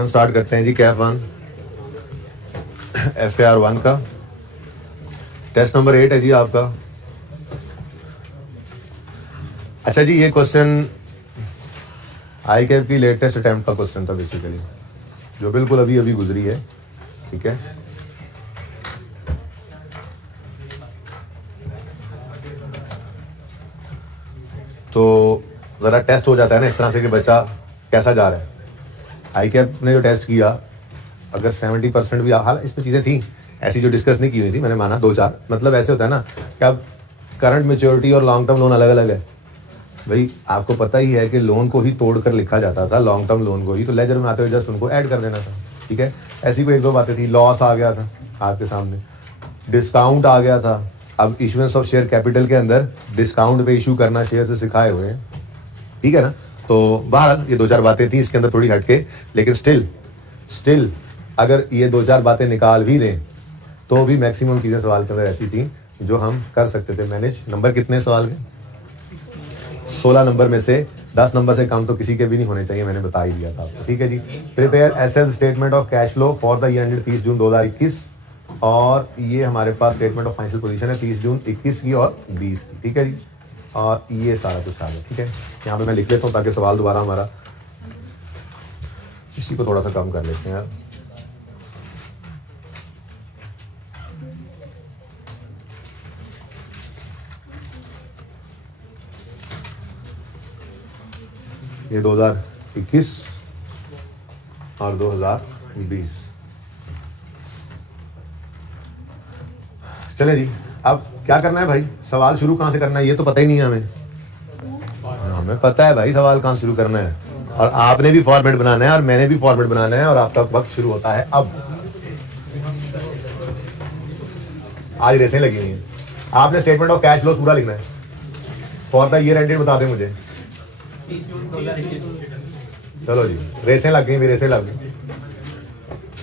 हम स्टार्ट करते हैं जी कैफ 1 FAR 1 का टेस्ट नंबर 8 है जी आपका। अच्छा जी, ये क्वेश्चन आई कैफ की लेटेस्ट अटेम्प्ट का क्वेश्चन था बेसिकली, जो बिल्कुल अभी अभी गुजरी है। ठीक है, तो ज़रा टेस्ट हो जाता है ना इस तरह से कि बच्चा कैसा जा रहा है। आई कैफ ने जो टेस्ट किया, अगर 70% भी, हाल इसमें चीज़ें थी ऐसी जो डिस्कस नहीं की हुई थी, मैंने माना 2-4, मतलब ऐसे होता है ना कि अब करंट मेच्योरिटी और लॉन्ग टर्म लोन अलग अलग है। भाई आपको पता ही है कि लोन को ही तोड़कर लिखा जाता था, लॉन्ग टर्म लोन को ही, तो लेजर में आते हुए जस्ट उनको ऐड कर देना था। ठीक है, ऐसी कोई 1-2 बातें थी। लॉस आ गया था आपके सामने, डिस्काउंट आ गया था। अब इशुएंस ऑफ शेयर कैपिटल के अंदर डिस्काउंट पे इशू करना शेयर से सिखाए हुए हैं। ठीक है ना, तो बहरहाल ये 2-4 बातें थी इसके अंदर थोड़ी हटके, लेकिन स्टिल अगर ये 2-4 बातें निकाल भी दें तो भी मैक्सिमम चीज़ें सवाल के अंदर ऐसी थी जो हम कर सकते थे मैनेज। नंबर कितने सवाल के? 16 नंबर में से 10 नंबर से कम तो किसी के भी नहीं होने चाहिए, मैंने बता ही दिया था आपको। ठीक है जी। Prepare asset statement of cash flow for the year ended 30 June 2021, और ये हमारे पास स्टेटमेंट ऑफ फाइनेंशियल पोजीशन है 30 जून 21 की और 20 की। ठीक है जी, और ये सारा कुछ आ गया। ठीक है, यहाँ पे मैं लिख लेता हूँ ताकि सवाल दोबारा हमारा, इसी को थोड़ा सा कम कर लेते हैं यार। ये 2021 और 2020। चले जी, अब क्या करना है भाई, सवाल शुरू कहाँ से करना है ये तो पता ही नहीं है हमें। हमें पता है भाई सवाल कहाँ शुरू करना है, और आपने भी फॉर्मेट बनाना है और मैंने भी फॉर्मेट बनाना है, और आपका वक्त शुरू होता है अब। आज रेसें लगी हुई हैं। आपने स्टेटमेंट ऑफ कैश फ्लो पूरा लिखना है फॉर द ईयर एंडेड, बता दें मुझे। चलो जी, रेसें लग गई, मेरे रेसें लग गई।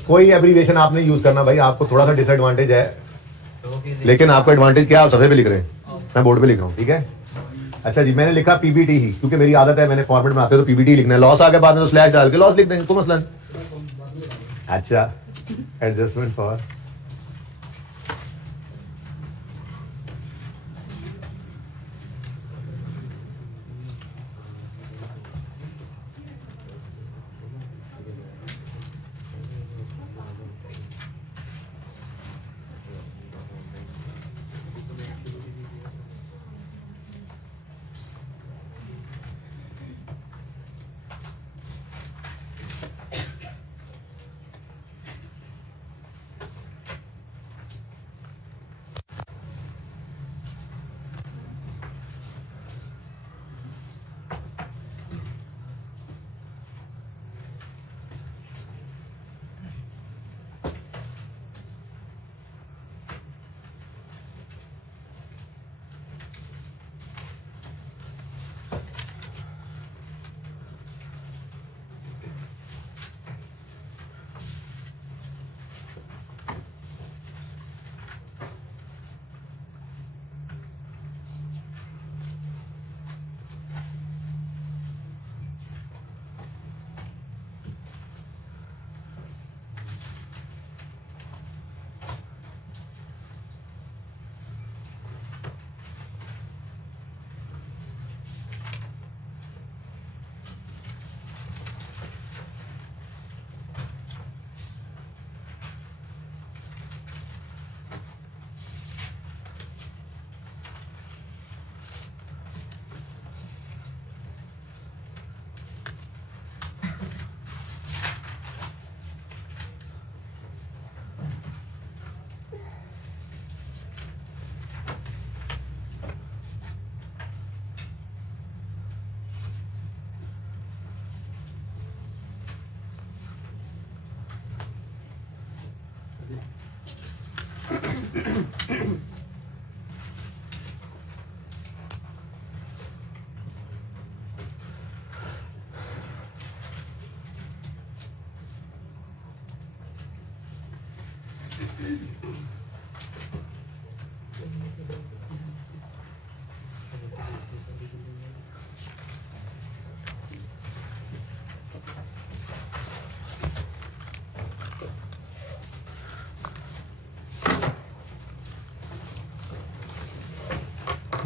कोई एब्रीविएशन आप नहीं यूज करना भाई, आपको थोड़ा सा डिसएडवांटेज है, लेकिन आपका एडवांटेज क्या है, आप सफे पे लिख रहे हैं, मैं बोर्ड पे लिख रहा हूँ। ठीक है, अच्छा जी, मैंने लिखा पीबीटी ही, क्योंकि मेरी आदत है, मैंने फॉर्मेट बनाते हो तो पीबीटी लिखना है। लॉस आ गया बाद में तो स्लैश डाल के लॉस लिख देंगे, कोई मसला नहीं। अच्छा, एडजस्टमेंट फॉर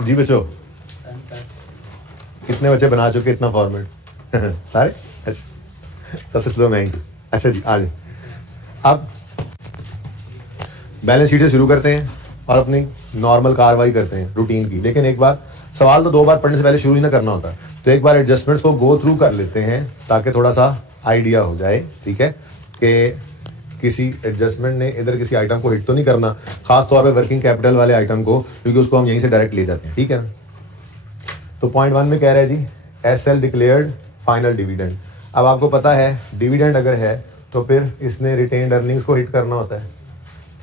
जी बच्चों, कितने बच्चे बना चुके इतना फॉर्मेट? सारे? अच्छा, सबसे स्लो मैं ही। अच्छा जी, आगे अब बैलेंस शीट से शुरू करते हैं और अपनी नॉर्मल कार्रवाई करते हैं रूटीन की। लेकिन एक बार सवाल तो 2 बार पढ़ने से पहले शुरू ही ना करना होता, तो एक बार एडजस्टमेंट्स को गो थ्रू कर लेते हैं ताकि थोड़ा सा आइडिया हो जाए, ठीक है, कि किसी एडजस्टमेंट ने इधर किसी आइटम को हिट तो नहीं करना, खास तौर पे वर्किंग कैपिटल वाले आइटम को, क्योंकि उसको हम यहीं से डायरेक्ट ले जाते हैं, ठीक है ना। तो पॉइंट 1 में कह रहे हैं जी एसएल डिक्लेयर्ड फाइनल डिविडेंड। अब आपको पता है डिविडेंड अगर है तो फिर इसने रिटेन्ड अर्निंग्स को हिट करना होता है।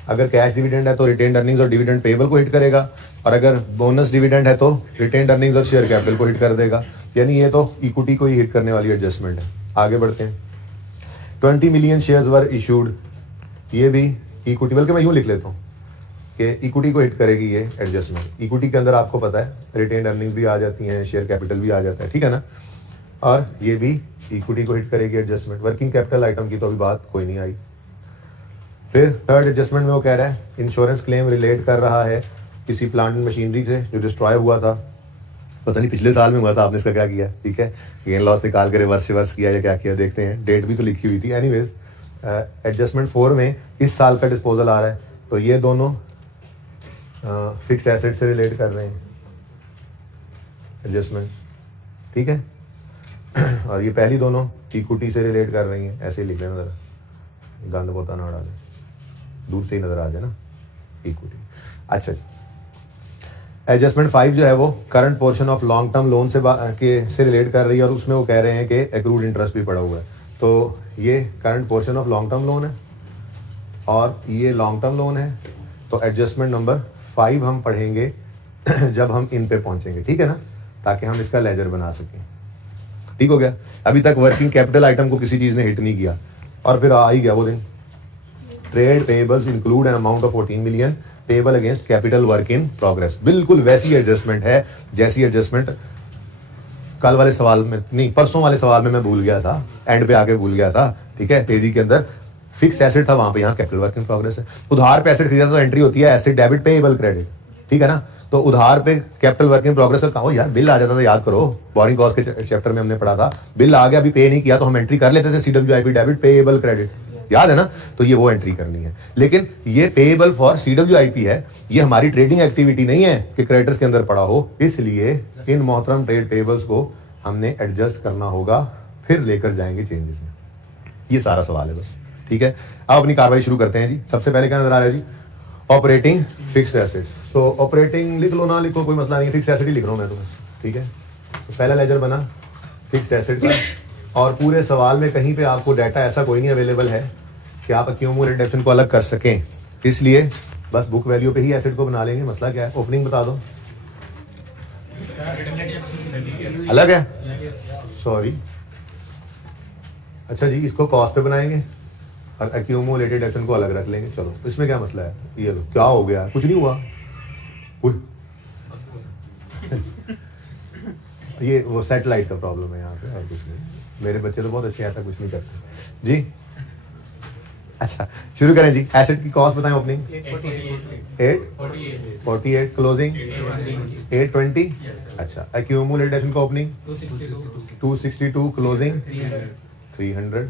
अगर कैश डिविडेंड है तो रिटेन्ड अर्निंग्स और डिविडेंड पेबल को हिट करेगा, और अगर बोनस डिविडेंड है तो रिटेन्ड अर्निंग्स और शेयर कैपिटल को हिट कर देगा। यानी ये तो इक्विटी को ही हिट करने वाली एडजस्टमेंट है। आगे बढ़ते हैं। 20 मिलियन शेयर्स वर इशूड, ये भी इक्विटी, बल्कि मैं यूं लिख लेता हूँ कि इक्विटी को हिट करेगी ये एडजस्टमेंट। इक्विटी के अंदर आपको पता है रिटेन्ड अर्निंग भी आ जाती हैं, शेयर कैपिटल भी आ जाता है, ठीक है ना, और ये भी इक्विटी को हिट करेगी एडजस्टमेंट। वर्किंग कैपिटल आइटम की तो अभी बात कोई नहीं आई। फिर थर्ड एडजस्टमेंट में वो कह रहा है इंश्योरेंस क्लेम रिलेट कर रहा है किसी प्लांट एंड मशीनरी से जो डिस्ट्रॉय हुआ था, पता नहीं पिछले साल में हुआ था, आपने इसका क्या किया, ठीक है, गेन लॉस निकाल के रिवर्स किया या क्या किया, देखते हैं। डेट भी तो लिखी हुई थी। एनीवेज एडजस्टमेंट 4 में इस साल का डिस्पोजल आ रहा है, तो ये दोनों फिक्स्ड एसेट से रिलेट कर रहे हैं एडजस्टमेंट, ठीक है, और ये पहली दोनों इक्विटी से रिलेट कर रही हैं। ऐसे ही लिख लेना, जरा गंद पोता ना डालें, दूर से ही नजर आ जाए ना इक्विटी। अच्छा जी, एडजस्टमेंट 5 जो है वो current portion of long term loan से रिलेट कर रही है, और उसमें वो कह रहे हैं कि एक्रूड इंटरेस्ट भी पड़ा हुआ है। तो ये current portion of long term loan है और ये लॉन्ग टर्म लोन है। तो एडजस्टमेंट नंबर 5 हम पढ़ेंगे जब हम इन पे पहुंचेंगे, ठीक है ना, ताकि हम इसका लेजर बना सकें। ठीक हो गया। अभी तक वर्किंग कैपिटल आइटम को किसी चीज ने हिट नहीं किया, और फिर आ ही गया वो दिन। Trade payables include an amount of 14 million payable against capital work in progress. बिल्कुल वैसी एडजस्टमेंट है जैसी एडजस्टमेंट कल वाले सवाल में नहीं, परसों वाले सवाल में मैं भूल गया था, एंड पे आके भूल गया था, ठीक है, तेजी के अंदर फिक्स एसेट था, वहां पे यहाँ कैपिटल वर्क इन प्रोग्रेस है। उधार पे एसेट खरीदा तो एंट्री होती है एसेट डेबिट पेएबल क्रेडिट, ठीक है ना। तो उधार पे कैपिटल वर्क इन प्रोग्रेस का कहो यार, बिल आ जाता था, याद करो, बोरिंग कॉस्ट के चैप्टर में हमने पढ़ा था, बिल आ गया, अभी पे नहीं किया तो हम एंट्री कर लेते थे CWIP डेबिट पेएबल क्रेडिट, याद है ना। तो ये वो एंट्री करनी है, लेकिन ये पेएबल फॉर CWIP है, ये हमारी ट्रेडिंग एक्टिविटी नहीं है कि क्रेडिटर्स के अंदर पड़ा हो, इसलिए इन मोहतरम ट्रेड पेएबल्स को हमने एडजस्ट करना होगा, फिर लेकर जाएंगे चेंजेस में। ये सारा सवाल है बस, ठीक है। अब अपनी कार्रवाई शुरू करते हैं जी। सबसे पहले क्या नजर आ रहा है जी, ऑपरेटिंग फिक्स्ड एसेट्स। तो ऑपरेटिंग लिख लो ना लिखो कोई मसला नहीं, फिक्स्ड एसेट ही लिख रहा हूं मैं तो बस, ठीक है। तो पहला लेजर बना फिक्स्ड एसेट का, और पूरे सवाल में कहीं पे आपको डाटा ऐसा कोई नहीं अवेलेबल है कि आप अक्यूमुलेट डेप्शन को अलग कर सकें, इसलिए बस बुक वैल्यू पे ही एसेट को बना लेंगे। मसला क्या है, ओपनिंग बता दो, अलग है, सॉरी। अच्छा जी, इसको कॉस्ट पे बनाएंगे और एक्यूमुलेटेड एक्शन को अलग रख लेंगे। चलो, इसमें क्या मसला है, ये लो, क्या हो गया, कुछ नहीं हुआ। ये वो सैटेलाइट का प्रॉब्लम है यहाँ पे, और कुछ नहीं। मेरे बच्चे तो बहुत अच्छे, ऐसा कुछ नहीं करते जी। अच्छा, शुरू करें जी। एसेट की कॉस्ट बताएं, ओपनिंग 848, क्लोजिंग 820। अच्छा, एक्यूमुलेटेड एक्शन का ओपनिंग 262, क्लोजिंग 300।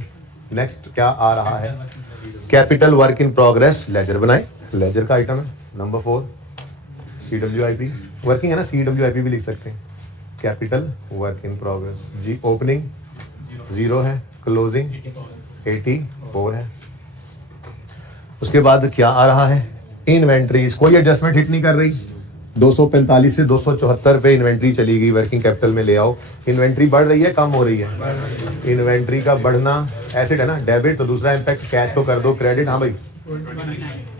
नेक्स्ट क्या आ रहा है, capital work in progress ledger बनाए, लेजर का आइटम है नंबर 4 CWIP, वर्किंग है ना, CWIP भी लिख सकते हैं। कैपिटल वर्क इन प्रोग्रेस जी, ओपनिंग 0 है, क्लोजिंग 84 है। उसके बाद क्या आ रहा है, इन्वेंट्रीज, कोई एडजस्टमेंट हिट नहीं कर रही, 245 से 274 पे इन्वेंट्री चली गई, वर्किंग कैपिटल में ले आओ। इन्वेंट्री बढ़ रही है, कम हो रही है, इन्वेंट्री का बढ़ना एसेट है ना, डेबिट, तो दूसरा इंपैक्ट कैश को कर दो क्रेडिट। हाँ भाई,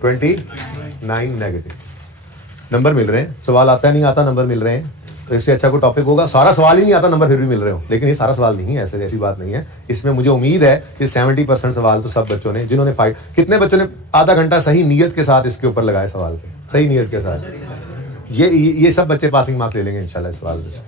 29 नेगेटिव नंबर मिल रहे हैं। सवाल आता है नहीं आता, नंबर मिल रहे हैं, तो इससे अच्छा कोई टॉपिक होगा। सारा सवाल ही नहीं आता, नंबर फिर भी मिल रहे हो, लेकिन ये सारा सवाल नहीं है, ऐसी बात नहीं है। इसमें मुझे उम्मीद है कि 70% सवाल तो सब बच्चों ने, जिन्होंने फाइट, कितने बच्चों ने आधा घंटा सही नीयत के साथ इसके ऊपर लगाए सवाल पे, सही नीयत के साथ, ये सब बच्चे पासिंग मार्क्स ले लेंगे इंशाल्लाह इस सवाल से।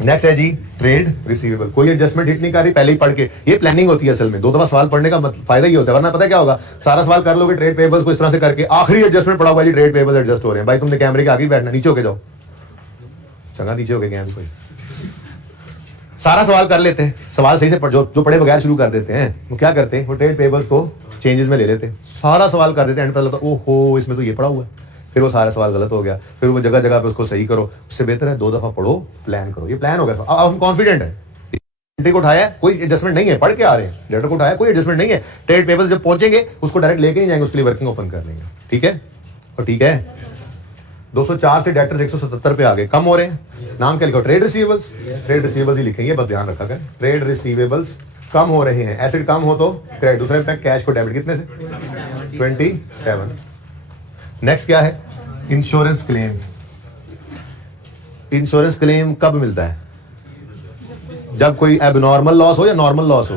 नेक्स्ट है जी, ट्रेड रिसीवेबल। कोई एडजस्टमेंट हिट नहीं कर रही, पहले ही पढ़ के, ये प्लानिंग होती है असल में, 2 दफा सवाल पढ़ने का फायदा ही होता है, वरना पता क्या होगा, सारा सवाल कर लोगे ट्रेड पेबल्स को इस तरह से करके, आखिरी एडजस्टमेंट पड़ा हुआ जी, ट्रेड पेबल्स एडजस्ट हो रहे हैं। भाई तुमने कैमरे के आगे बैठना, नीचे होके जाओ, चंगा नीचे हो गए क्या कोई? सारा सवाल कर लेते हैं, सवाल सही से जो पढ़े बगैर शुरू कर देते हैं वो क्या करते हैं, वो ट्रेड पेबल्स को चेंजेस में ले लेते हैं, सारा सवाल कर देते हैं, एंड पता लगता है ओहो इसमें तो ये पढ़ा हुआ है, फिर वो सारा सवाल गलत हो गया, फिर वो जगह जगह पे उसको सही करो। उससे बेहतर है 2 दफा पढ़ो, प्लान करो। ये प्लान हो गया, अब हम कॉन्फिडेंट है, एंट्री को उठाया कोई एडजस्टमेंट नहीं है, पढ़ के आ रहे हैं, लेटर को उठाया कोई एडजस्टमेंट नहीं है, ट्रेड पेबल्स जब पहुंचेंगे उसको डायरेक्ट लेके नहीं जाएंगे, उसके लिए वर्किंग ओपन कर लेंगे। ठीक है, और ठीक है 204 से डेटर्स 177 पे आ गए, कम हो रहे हैं। नाम क्या लिखो, ट्रेड रिसीवेबल्स, ट्रेड रिसीवेबल्स ही लिखेंगे, बस ध्यान रखा कर, ट्रेड रिसीवेबल्स कम हो रहे हैं, एसिड कम हो तो क्रेडिट। दूसरा इम्पैक्ट कैश को डेबिट कितने से 27। नेक्स्ट क्या है, इंश्योरेंस क्लेम। इंश्योरेंस क्लेम कब मिलता है, जब कोई एबनॉर्मल लॉस हो या नॉर्मल लॉस हो।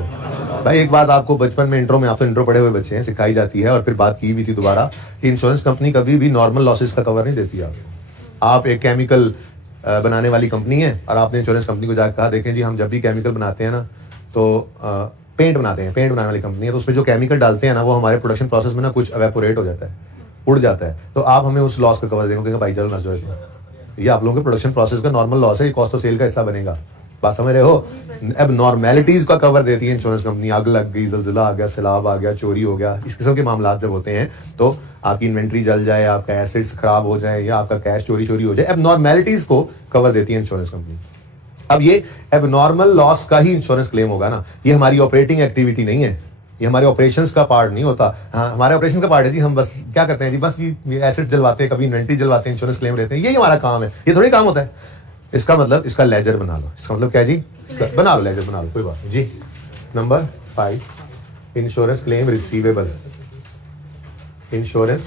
भाई एक बात आपको बचपन में इंट्रो में, आप तो इंट्रो पढ़े हुए बच्चे हैं, सिखाई जाती है और फिर बात की भी थी दोबारा कि इंश्योरेंस कंपनी कभी भी नॉर्मल लॉसेस का कवर नहीं देती। आप एक केमिकल बनाने वाली कंपनी है और आपने इंश्योरेंस कंपनी को जाकर कहा देखें जी हम जब भी केमिकल बनाते हैं ना तो पेंट बनाते हैं, पेंट बनाने वाली कंपनी है, तो उसमें जो केमिकल डालते हैं ना वो हमारे प्रोडक्शन प्रोसेस में ना कुछ एवेपोरेट हो जाता है, उड़ जाता है, तो आप हमें उस लॉस का कवर देंगे। भाई चलो नजर, ये आप लोगों के प्रोडक्शन प्रोसेस का नॉर्मल लॉस है, ये कॉस्ट ऑफ सेल का हिस्सा बनेगा, बात समझ रहे हो। अब नॉर्मेलिटीज का कवर देती है इंश्योरेंस कंपनी, आग लग गई, जलजिला आ गया, सैलाब आ गया, चोरी हो गया, इस किस्म के मामला जब होते हैं तो आपकी इन्वेंट्री जल जाए, आपका एसेट्स खराब हो जाए या आपका कैश चोरी हो जाए, अब नॉर्मेलिटीज को कवर देती है इंश्योरेंस कंपनी। अब ये एबनॉर्मल लॉस का ही इंश्योरेंस क्लेम होगा ना, ये हमारी ऑपरेटिंग एक्टिविटी नहीं है, ये हमारे ऑपरेशंस का पार्ट नहीं होता। हाँ हमारे ऑपरेशन का पार्ट है जी, हम बस क्या करते हैं जी, बस जी एसेट्स जलवाते हैं, कभी इन्वेंट्री जलवाते हैं, इंश्योरेंस क्लेम लेते हैं, यही हमारा काम है, ये थोड़ी काम होता है। इसका मतलब इसका लेजर बना लो, इसका मतलब क्या जी, बना लो लेजर बना लो, कोई बात नहीं जी। Number 5 insurance claim receivable, insurance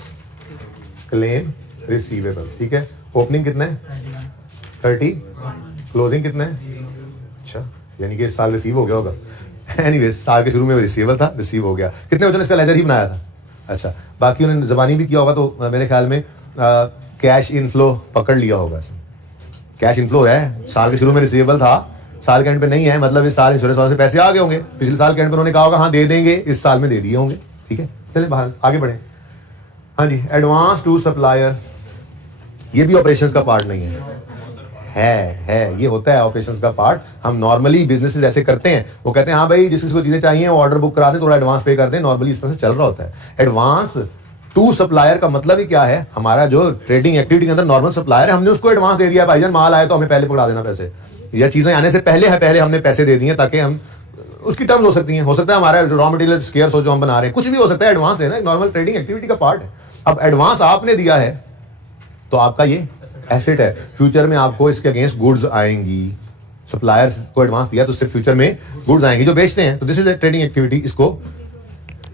claim receivable. ठीक है, ओपनिंग कितना है 30, क्लोजिंग कितना है, अच्छा यानी कि इस साल रिसीव हो गया होगा। एनीवेज साल के शुरू में रिसीवेबल था, रिसीव हो गया, कितने बच्चों ने इसका लेजर ही बनाया था। अच्छा बाकी उन्होंने जबानी भी किया होगा, तो मेरे ख्याल में कैश इनफ्लो पकड़ लिया होगा, कैश इनफ्लो है, साल के शुरू में रिसीवेबल था, साल के एंड पे नहीं है, मतलब इस साल इंश्योरेंस वाले से पैसे आ गए होंगे, पिछले साल के एंड पे उन्होंने कहा होगा हाँ दे देंगे, इस साल में दे दिए होंगे। ठीक है चलिए बाहर आगे बढ़े। हाँ जी, एडवांस टू सप्लायर, ये भी ऑपरेशंस का पार्ट नहीं है, ये होता है ऑपरेशंस का पार्ट। हम नॉर्मली बिजनेसेस ऐसे करते हैं, वो कहते हैं हाँ भाई जिस किसी को चीजें चाहिए वो ऑर्डर बुक करा दें, थोड़ा एडवांस पे कर दें, नॉर्मली इस तरह से चल रहा होता है। एडवांस टू सप्लायर का मतलब ही क्या है, हमारा जो ट्रेडिंग एक्टिविटी के अंदर नॉर्मल सप्लायर है, हमने उसको एडवांस दे दिया, भाईजान माल आए तो हमें पहले पकड़ा देना पैसे, या चीजें आने से पहले है, पहले हमने पैसे दे दिए ताकि हम उसकी टर्म्स हो सकती हैं, हो सकता है हमारा रॉ मटेरियल स्केर्स हो जो हम बना रहे हैं, कुछ भी हो सकता है, एडवांस देना नॉर्मल ट्रेडिंग एक्टिविटी का पार्ट है। अब एडवांस आपने दिया है तो आपका ये एसेट है, फ्यूचर में आपको इसके अगेंस्ट गुड्स आएंगी, सप्लायर को एडवांस दिया तो उससे फ्यूचर में गुड्स आएंगी जो बेचते हैं, तो दिस इज ट्रेडिंग एक्टिविटी।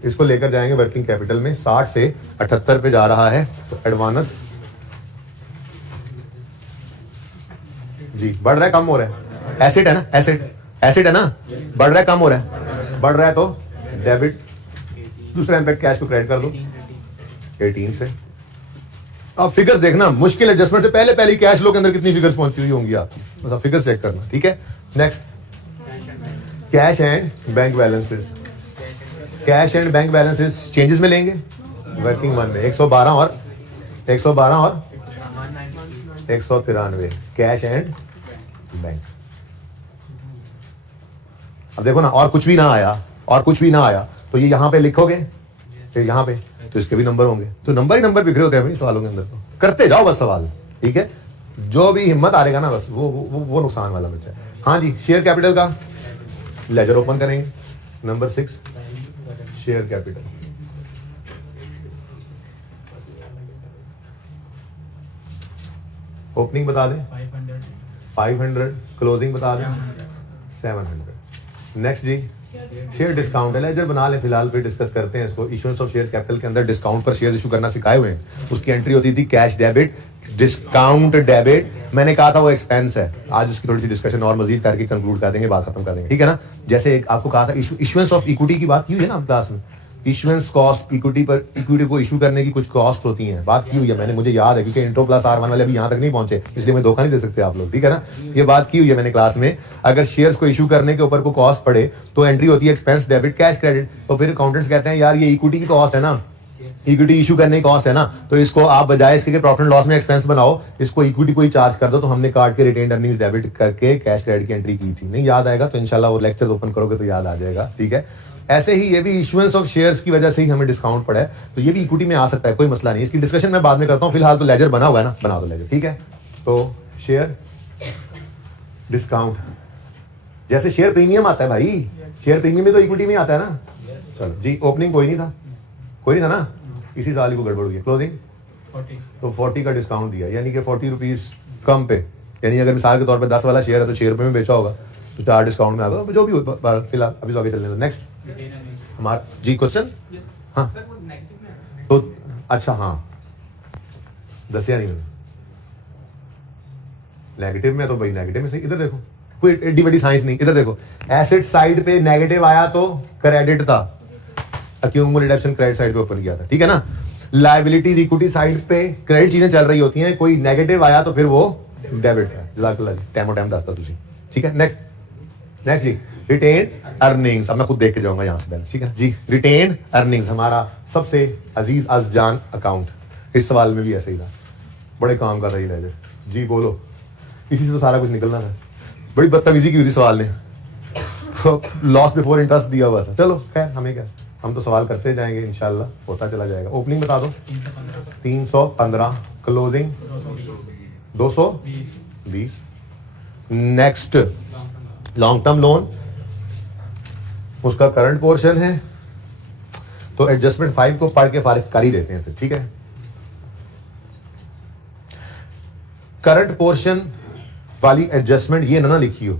इसको लेकर जाएंगे वर्किंग कैपिटल में, 60 से 78 पे जा रहा है, तो एडवांस जी बढ़ रहा है कम हो रहा है, एसेट है ना, एसेट है ना, बढ़ रहा है कम हो रहा है, बढ़ रहा है तो डेबिट, दूसरा इम्पैक्ट कैश को क्रेडिट कर दो 18 से। अब फिगर्स देखना, मुश्किल एडजस्टमेंट से पहले पहले कैश फ्लो के अंदर कितनी फिगर्स पहुंची हुई होंगी आपकी, मतलब फिगर्स चेक करना। ठीक है next, cash and bank balances, cash and bank balances changes में लेंगे वर्किंग वन में 112 और 193 कैश एंड बैंक। अब देखो ना, और कुछ भी ना आया तो ये यहां पे लिखोगे, फिर यहां पे तो इसके भी नंबर होंगे, तो नंबर ही नंबर बिखरे होते हैं भाई सवालों के अंदर, तो करते जाओ बस सवाल। ठीक है, जो भी हिम्मत हारेगा ना बस वो नुकसान वाला बच्चा है। हाँ जी, शेयर कैपिटल का लेजर ओपन करेंगे, नंबर 6 शेयर कैपिटल, ओपनिंग बता दें 500, क्लोजिंग बता दें 700। नेक्स्ट जी, शेयर डिस्काउंट है, लेजर बना लें फिलहाल, फिर डिस्कस करते हैं इसको। इश्यूएंस ऑफ शेयर कैपिटल के अंदर डिस्काउंट पर शेयर इशू करना सिखाए हुए हैं, उसकी एंट्री होती थी कैश डेबिट, डिस्काउंट डेबिट, मैंने कहा था वो एक्सपेंस है, आज उसकी थोड़ी सी डिस्कशन और मजीद करके कंक्लूड कर देंगे, बात खत्म कर देंगे। ठीक है ना, जैसे आपको कहा था इश्यूएंस ऑफ इक्विटी की बात की हुई है ना क्लास में, इश्यूएंस कॉस्ट, इक्विटी को इशू करने की कुछ कॉस्ट होती हैं, बात की हुई है मैंने, मुझे याद है क्योंकि इंट्रो प्लस R1 वाले अभी यहाँ तक नहीं पहुंचे, इसलिए मैं धोखा नहीं दे सकते आप लोग। ठीक है ना, ये बात की हुई है मैंने क्लास में, अगर शेयर्स को इशू करने के ऊपर को कॉस्ट पड़े तो एंट्री होती है एक्सपेंस डेबिट कैश क्रेडिट, तो फिर अकाउंटेंट्स कहते हैं यार ये इक्विटी की कॉस्ट है ना, इक्विटी इशू करने की कॉस्ट है ना, तो इसको आप बजाय इसके प्रॉफिट एंड लॉस में एक्सपेंस बनाओ, इसको इक्विटी को ही चार्ज कर दो। तो हमने काट के रिटेन अर्निंग्स डेबिट करके कैश क्रेडिट की एंट्री की थी। नहीं याद आएगा तो इंशाल्लाह वो लेक्चर ओपन करोगे तो याद आ जाएगा, ठीक है। ऐसे ही ये भी इशुएंस ऑफ शेयर्स की वजह से ही हमें डिस्काउंट पड़ा है, तो ये भी इक्विटी में आ सकता है, कोई मसला नहीं। इसकी डिस्कशन मैं बाद में करता हूँ, फिलहाल तो लेजर बना हुआ है ना, बना दो लेजर, ठीक है। तो शेयर डिस्काउंट, जैसे शेयर प्रीमियम आता है भाई, शेयर प्रीमियम भी तो इक्विटी में आता है ना। चलो जी, ओपनिंग कोई नहीं था ना, इसी साल ही को गड़बड़ हुई है। क्लोजिंग 40 तो 40 का डिस्काउंट दिया, यानी कि 40 रुपीज कम पे, यानी अगर मिसाल के तौर पे 10 वाला शेयर है तो 6 रुपए में बेचा होगा, तो 4 डिस्काउंट में आ गया, जो भी हो। फिलहाल अभी तो आगे चलने दो। नेक्स्ट हमारा जी क्वेश्चन, हाँ तो अच्छा, हाँ दसिया नहीं मैंने नेगेटिव में, तो भाई नेगेटिव में सही। इधर देखो, कोई एडी बड़ी साइंस नहीं, इधर देखो, एसेट साइड पे नेगेटिव आया तो क्रेडिट था, अक्यूमुलेटेड ऑप्शन क्रेडिट साइड पे ओपन किया था, ठीक है ना। लायबिलिटीज इक्विटी साइड पे क्रेडिट चीजें चल रही होती हैं, कोई नेगेटिव आया तो फिर वो डेबिट है। जज़ाकल्लाह जी, टाइम दसता तुझे, ठीक है। नेक्स्ट जी, रिटेन अर्निंग्स। अब मैं खुद देख के जाऊंगा यहाँ से बैलेंस, ठीक है जी। रिटेन अर्निंग्स हमारा सबसे अजीज अज़जान अकाउंट। इस सवाल में भी ऐसे ही था, बड़े काम कर रही है जी, बोलो, इसी से तो सारा कुछ निकलना था। बड़ी बदतमीजी की हुई थी सवाल ने, लॉस बिफोर इंटरेस्ट दिया हुआ था। चलो खैर, हमें क्या, हम तो सवाल करते जाएंगे, इंशाल्लाह होता चला जाएगा। ओपनिंग बता दो 315, closing 220। Next long term loan, उसका करंट पोर्शन है, तो एडजस्टमेंट 5 को पढ़ के फारिग कर ही देते हैं फिर, ठीक है। करंट पोर्शन वाली एडजस्टमेंट ये ना लिखी हो,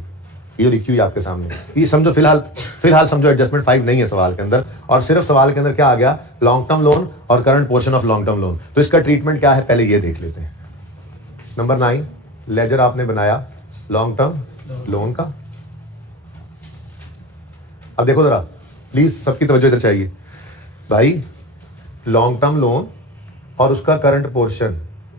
ये जो लिखी हुई आपके सामने, ये समझो फिलहाल समझो एडजस्टमेंट 5 नहीं है सवाल के अंदर, और सिर्फ सवाल के अंदर क्या आ गया, लॉन्ग टर्म लोन और current portion of long term loan. तो इसका ट्रीटमेंट क्या है पहले ये देख लेते हैं। नंबर 9, लेजर आपने बनाया लॉन्ग टर्म लोन का। अब देखो जरा प्लीज, सबकी तवज्जो इधर चाहिए भाई। लॉन्ग टर्म लोन और उसका करंट पोर्शन,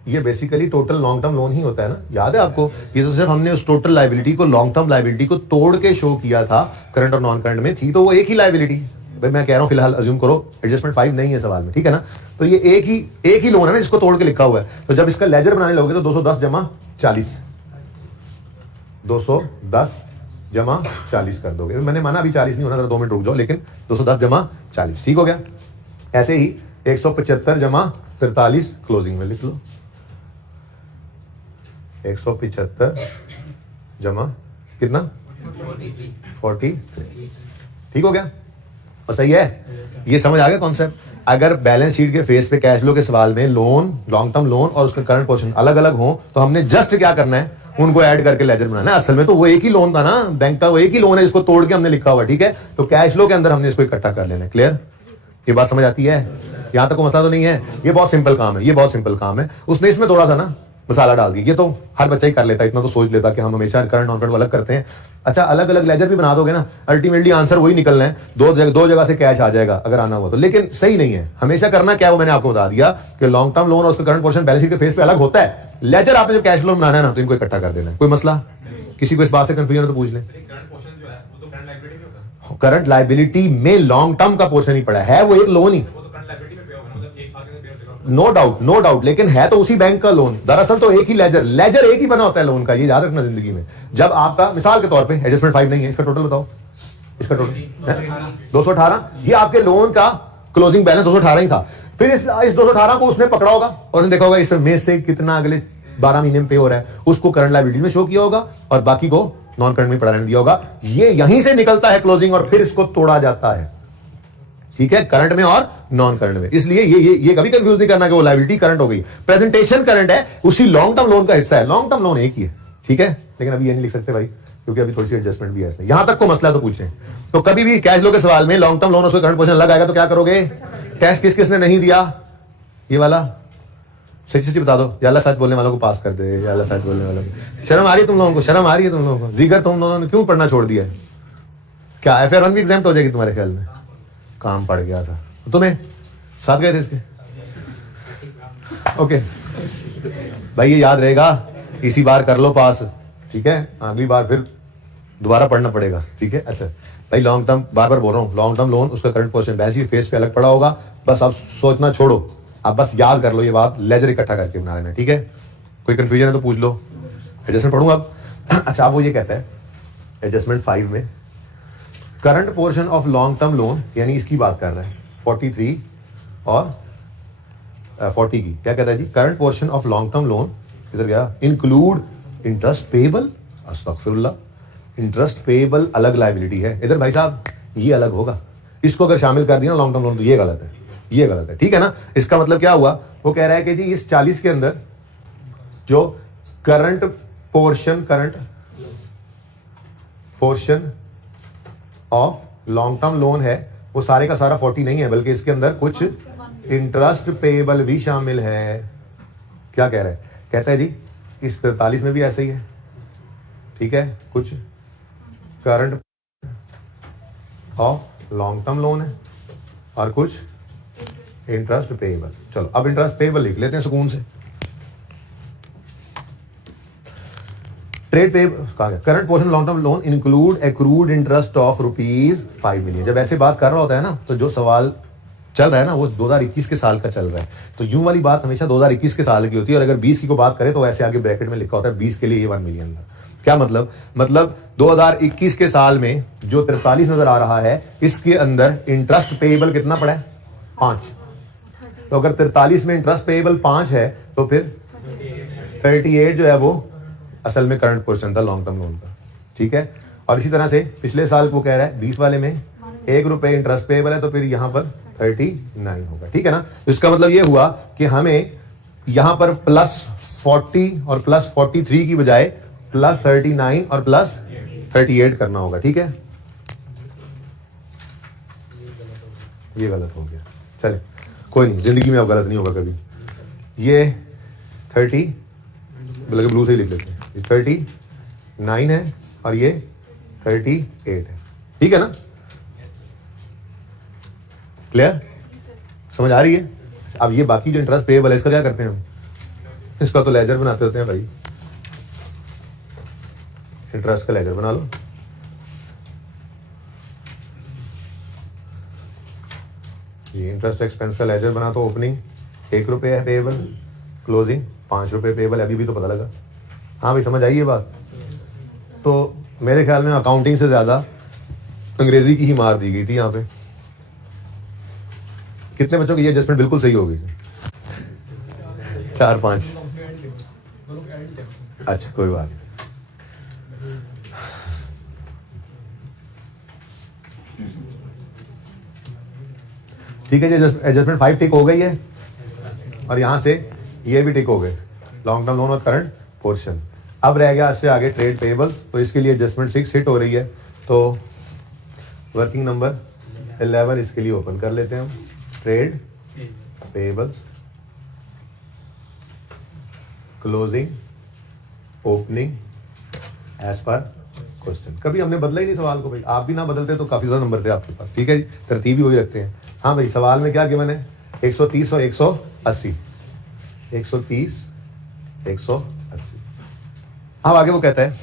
ये basically total long term loan ही होता है ना, याद है आपको। ये तो सिर्फ हमने उस टोटल लायबिलिटी को, लॉन्ग टर्म लायबिलिटी को तोड़ के शो किया था, करंट और नॉन करंट में थी तो वो एक ही लायबिलिटी। भाई मैं कह रहा हूं फिलहाल अज्यूम करो एडजस्टमेंट 5 नहीं है सवाल में, ठीक है ना। तो ये एक ही लोन है ना जिसको तोड़ के लिखा हुआ है। तो जब इसका लेजर बनाने लगोगे तो 210 जमा 40, 210 जमा 40 कर दोगे। मैंने माना अभी 40 नहीं होना, 2 मिनट रुक जाओ, लेकिन 210 जमा 40 ठीक हो गया। ऐसे ही 175 जमा 43 क्लोजिंग में लिख लो, 175 जमा कितना 43, ठीक हो गया। और सही है, ये समझ आ गया कॉन्सेप्ट। अगर बैलेंस शीट के फेस पे कैश फ्लो के सवाल में लोन, लॉन्ग टर्म लोन और उसका करंट पोर्शन अलग अलग हो, तो हमने जस्ट क्या करना है, उनको ऐड करके लेजर बनाना है। असल में तो वो एक ही लोन था ना, बैंक का वो एक ही लोन है, इसको तोड़ के हमने लिखा हुआ, ठीक है। तो कैश फ्लो के अंदर हमने इसको इकट्ठा कर लेना है। क्लियर, ये बात समझ आती है? यहां तक कोई मसला तो नहीं है। ये बहुत सिंपल काम है, ये बहुत सिंपल काम है। उसने इसमें थोड़ा सा ना मसाला डाल दिया, ये तो हर बच्चा ही कर लेता है, इतना तो सोच लेता कि हम हमेशा करंट नॉन करंट अलग करते हैं। अच्छा, अलग अलग लेजर भी बना दोगे ना, अल्टीमेटली आंसर वही निकलना है, दो जगह से कैश आ जाएगा अगर आना हुआ तो। लेकिन सही नहीं है, हमेशा करना क्या है वो मैंने आपको बता दिया कि लॉन्ग टर्म लोन और उसका करंट पोर्शन बैलेंस शीट के फेस पे अलग होता है। लेजर आपने जब कैश फ्लो बनाना है ना, तो इनको इकट्ठा कर देना है। कोई मसला किसी को इस बात से कंफ्यूजन है तो पूछ लें। करंट लायबिलिटी में लॉन्ग टर्म का पोर्शन ही पड़ा है, वो एक लोन ही, नो डाउट, लेकिन है तो उसी बैंक का लोन। दरअसल तो एक ही लेजर एक ही बना होता है लोन का, ये याद रखना जिंदगी में। जब आपका मिसाल के तौर पे एडजस्टमेंट 5 नहीं है, इसका टोटल बताओ, इसका टोटल 218, ये आपके लोन का क्लोजिंग बैलेंस 218 ही था। फिर इस 218 को उसने पकड़ा होगा और उसने देखा होगा इसमें से कितना अगले 12 महीने में पे हो रहा है, उसको करंट लायबिलिटी में शो किया होगा और बाकी को नॉन करंट में पड़ा रहने दिया होगा। ये यहीं से निकलता है क्लोजिंग और फिर इसको तोड़ा जाता है, ठीक है, करंट में और नॉन करंट में। इसलिए ये कभी कंफ्यूज नहीं करना कि वो लायबिलिटी करंट हो गई, प्रेजेंटेशन करंट है, उसी लॉन्ग टर्म लोन का हिस्सा है। लॉन्ग टर्म लोन एक ही है, ठीक है, लेकिन अभी ये नहीं लिख सकते भाई, क्योंकि अभी थोड़ी सी एडजस्टमेंट भी है इसमें। यहां तक को मसला तो पूछें। तो कभी भी कैश फ्लो के सवाल में लॉन्ग टर्म लोन और उसका करंट पोर्शन अलग आएगा तो क्या करोगे, टैक्स किसने नहीं दिया, ये वाला सच्ची बता दो, या अल्लाह सच बोलने वालों को पास कर दे, या अल्लाह सच बोलने वालों को। शर्म आ रही है तुम लोगों को, शर्म आ रही है तुम लोगों को, जिगर तुम लोगों ने क्यों पढ़ना छोड़ दिया है? क्या FR1 भी एग्जाम हो जाएगी तुम्हारे ख्याल में? काम पड़ गया था तुम्हें, साथ गए थे इसके, ओके भाई, ये याद रहेगा, इसी बार कर लो पास, ठीक है, अगली बार फिर दोबारा पढ़ना पड़ेगा, ठीक है। अच्छा भाई, लॉन्ग टर्म, बार बार बोल रहा हूँ, लॉन्ग टर्म लोन उसका current portion balance sheet face पे अलग पड़ा होगा, बस अब सोचना छोड़ो, आप बस याद कर लो ये बात, लेजर इकट्ठा करके बना लेना, ठीक है। कोई कंफ्यूजन है तो पूछ लो। एडजस्टमेंट पढ़ूंगा अब। अच्छा, अब वो ये कहता है एडजस्टमेंट 5 में current portion of long term loan, यानी इसकी बात कर रहा है 43 और 40 की। क्या कहता है जी, current portion of long term loan किधर गया, इंक्लूड इंटरेस्ट पेएबल, अस्तगफिरुल्लाह, इंटरेस्ट पेएबल अलग लायबिलिटी है इधर भाई साहब, ये अलग होगा, इसको अगर शामिल कर दिया ना लॉन्ग टर्म लोन तो ये गलत है, ये गलत है, ठीक है ना। इसका मतलब क्या हुआ, वो कह रहा है कि जी इस 40 के अंदर जो current portion of long term loan है वो सारे का सारा 40 नहीं है, बल्कि इसके अंदर कुछ इंटरेस्ट पेएबल भी शामिल है। क्या कह रहा है, कहता है जी इस 43 में भी ऐसा ही है, ठीक है, कुछ current of long term loan है और कुछ इंटरेस्ट पेएबल। चलो अब इंटरेस्ट पेएबल लिख लेते हैं सुकून से। ट्रेड पे current portion long term loan include accrued interest of ₹5 million. जब ऐसे बात कर रहा होता है ना, तो जो सवाल चल रहा है ना वो 2021 के साल का चल रहा है, तो यूं वाली बात हमेशा 2021 के साल की होती है, और अगर 20 की को बात करें तो ऐसे आगे ब्रैकेट में लिखा होता है 20 के लिए ये 1 मिलियन था। क्या मतलब, 2021 के साल में जो 43 नजर आ रहा है इसके अंदर इंटरेस्ट पेएबल कितना पड़ा है, 5। तो अगर 43 में इंटरेस्ट पेएबल 5 है तो फिर 38 जो है वो असल में करंट पोर्शन था लॉन्ग टर्म लोन का, ठीक है। और इसी तरह से पिछले साल को कह रहा है 20 वाले में ₹1 इंटरेस्ट पेएबल है, तो फिर यहां पर 39 होगा, ठीक है ना। तो इसका मतलब ये हुआ कि हमें यहां पर +40 और +43 की बजाय +39 और +38 करना होगा, ठीक है। ये गलत हो गया, चले कोई नहीं, जिंदगी में अब गलत नहीं होगा कभी। ये 30 बल्कि ब्लू से ही लिख लेते हैं, 39 है और ये 38 है, ठीक है ना। क्लियर, समझ आ रही है। अब ये बाकी जो इंटरेस्ट पेएबल है इसका क्या करते हैं हम, इसका तो लेजर बनाते होते हैं भाई, इंटरेस्ट का लेजर बना लो। ये इंटरेस्ट एक्सपेंस का लेजर बना, तो ओपनिंग ₹1 है पेएबल, क्लोजिंग ₹5 पेएबल, अभी भी तो पता लगा। हाँ भाई समझ आई ये बात। तो मेरे ख्याल में अकाउंटिंग से ज्यादा अंग्रेजी की ही मार दी गई थी यहाँ पे। कितने बच्चों की ये एडजस्टमेंट बिल्कुल सही हो गई? 4-5। अच्छा कोई बात नहीं। ठीक है जी, एडजस्टमेंट 5 टिक हो गई है और यहां से ये भी टिक हो गए, लॉन्ग टर्म लोन और करंट पोर्शन। अब रह गया इससे आगे ट्रेड पेएबल्स, तो इसके लिए एडजस्टमेंट 6 हिट हो रही है, तो वर्किंग नंबर 11 इसके लिए ओपन कर लेते हैं हम। Trade payables, closing, opening as पर क्वेश्चन। कभी हमने बदला ही नहीं सवाल को भाई, आप भी ना बदलते तो काफी ज्यादा नंबर थे आपके पास, ठीक है जी, तरतीब ही वही रखते हैं। हाँ भाई, सवाल में क्या गिवन है, 130 और 180, 130 180। अब आगे वो कहता है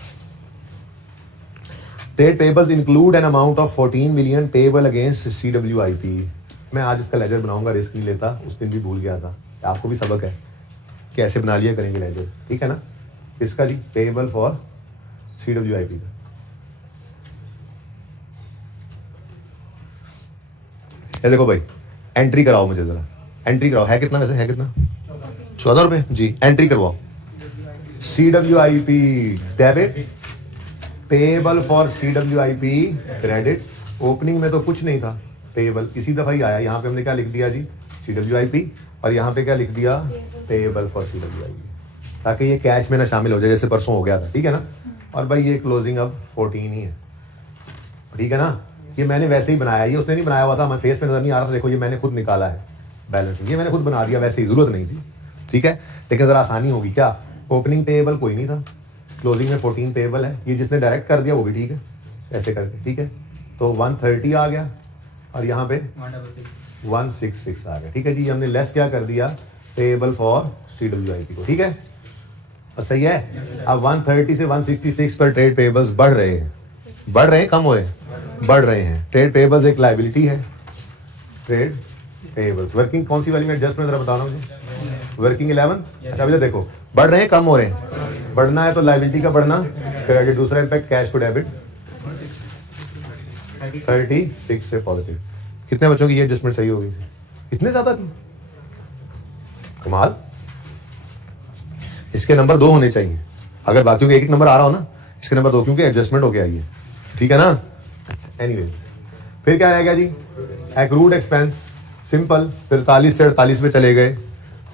trade payables include an amount of 14 million payable against CWIP। मैं आज इसका लेजर बनाऊंगा, रिस्क नहीं लेता, उस दिन भी भूल गया था, आपको भी सबक है कैसे बना लिया करेंगे लेजर, ठीक है ना। इसका जी पेएबल फॉर CWIP का ये देखो भाई, एंट्री कराओ मुझे जरा, एंट्री कराओ। है कितना वैसे, है कितना, 14 रुपए जी, एंट्री करवाओ। CWIP debit, payable for CWIP credit. Opening में तो कुछ नहीं था, पेएबल इसी दफा ही आया, यहाँ पे हमने क्या लिख दिया जी CWIP, और यहाँ पे क्या लिख दिया पेएबल फॉर CWIP, ताकि ये कैश में ना शामिल हो जाए जैसे परसों हो गया था, ठीक है ना। और भाई ये क्लोजिंग अब 14 ही है, ठीक है ना। ये मैंने वैसे ही बनाया, ये उसने नहीं बनाया हुआ था, हमें फेस पे नजर नहीं आ रहा था, देखो ये मैंने खुद निकाला है बैलेंस, ये मैंने खुद बना दिया, वैसे ही जरूरत नहीं थी, ठीक है। लेकिन जरा आसानी होगी क्या, ओपनिंग पेएबल कोई नहीं था, क्लोजिंग में 14 पेएबल है, ये जिसने डायरेक्ट कर दिया वो भी ठीक है, ऐसे करके, ठीक है। तो 130 आ गया और यहाँ पे 166 आ गया, ठीक है जी। हमने लेस क्या कर दिया, पेएबल फॉर CWIP को, ठीक है, और सही है। अब 130 से 166 पर ट्रेड पेएबल्स बढ़ रहे हैं, बढ़ रहे हैं, कम हो रहे हैं, बढ़ रहे हैं। ट्रेड पेएबल्स एक लायबिलिटी है, ट्रेड पेबल्स। वर्किंग कौन सी वाली में एडजस्टमेंट जरा बता रहा हूँ मुझे, वर्किंग 11। अच्छा अभी देखो बढ़ रहे हैं कम हो रहे हैं, बढ़ना है तो लाइबिलिटी का बढ़ना, क्रेडिट, दूसरा इम्पैक्ट कैश टू डेबिट 36 से पॉजिटिव। कितने बच्चों की ये एडजस्टमेंट सही होगी? इतने ज्यादा की कमाल। इसके नंबर 2 होने चाहिए, अगर बाकियों के एक नंबर आ रहा हो ना, इसके नंबर 2, क्योंकि एडजस्टमेंट हो गया ये, ठीक है ना। एनीवेज फिर क्या रहेगा जी, एक्रूड एक्सपेंस सिंपल, 43 से 48 पे चले गए,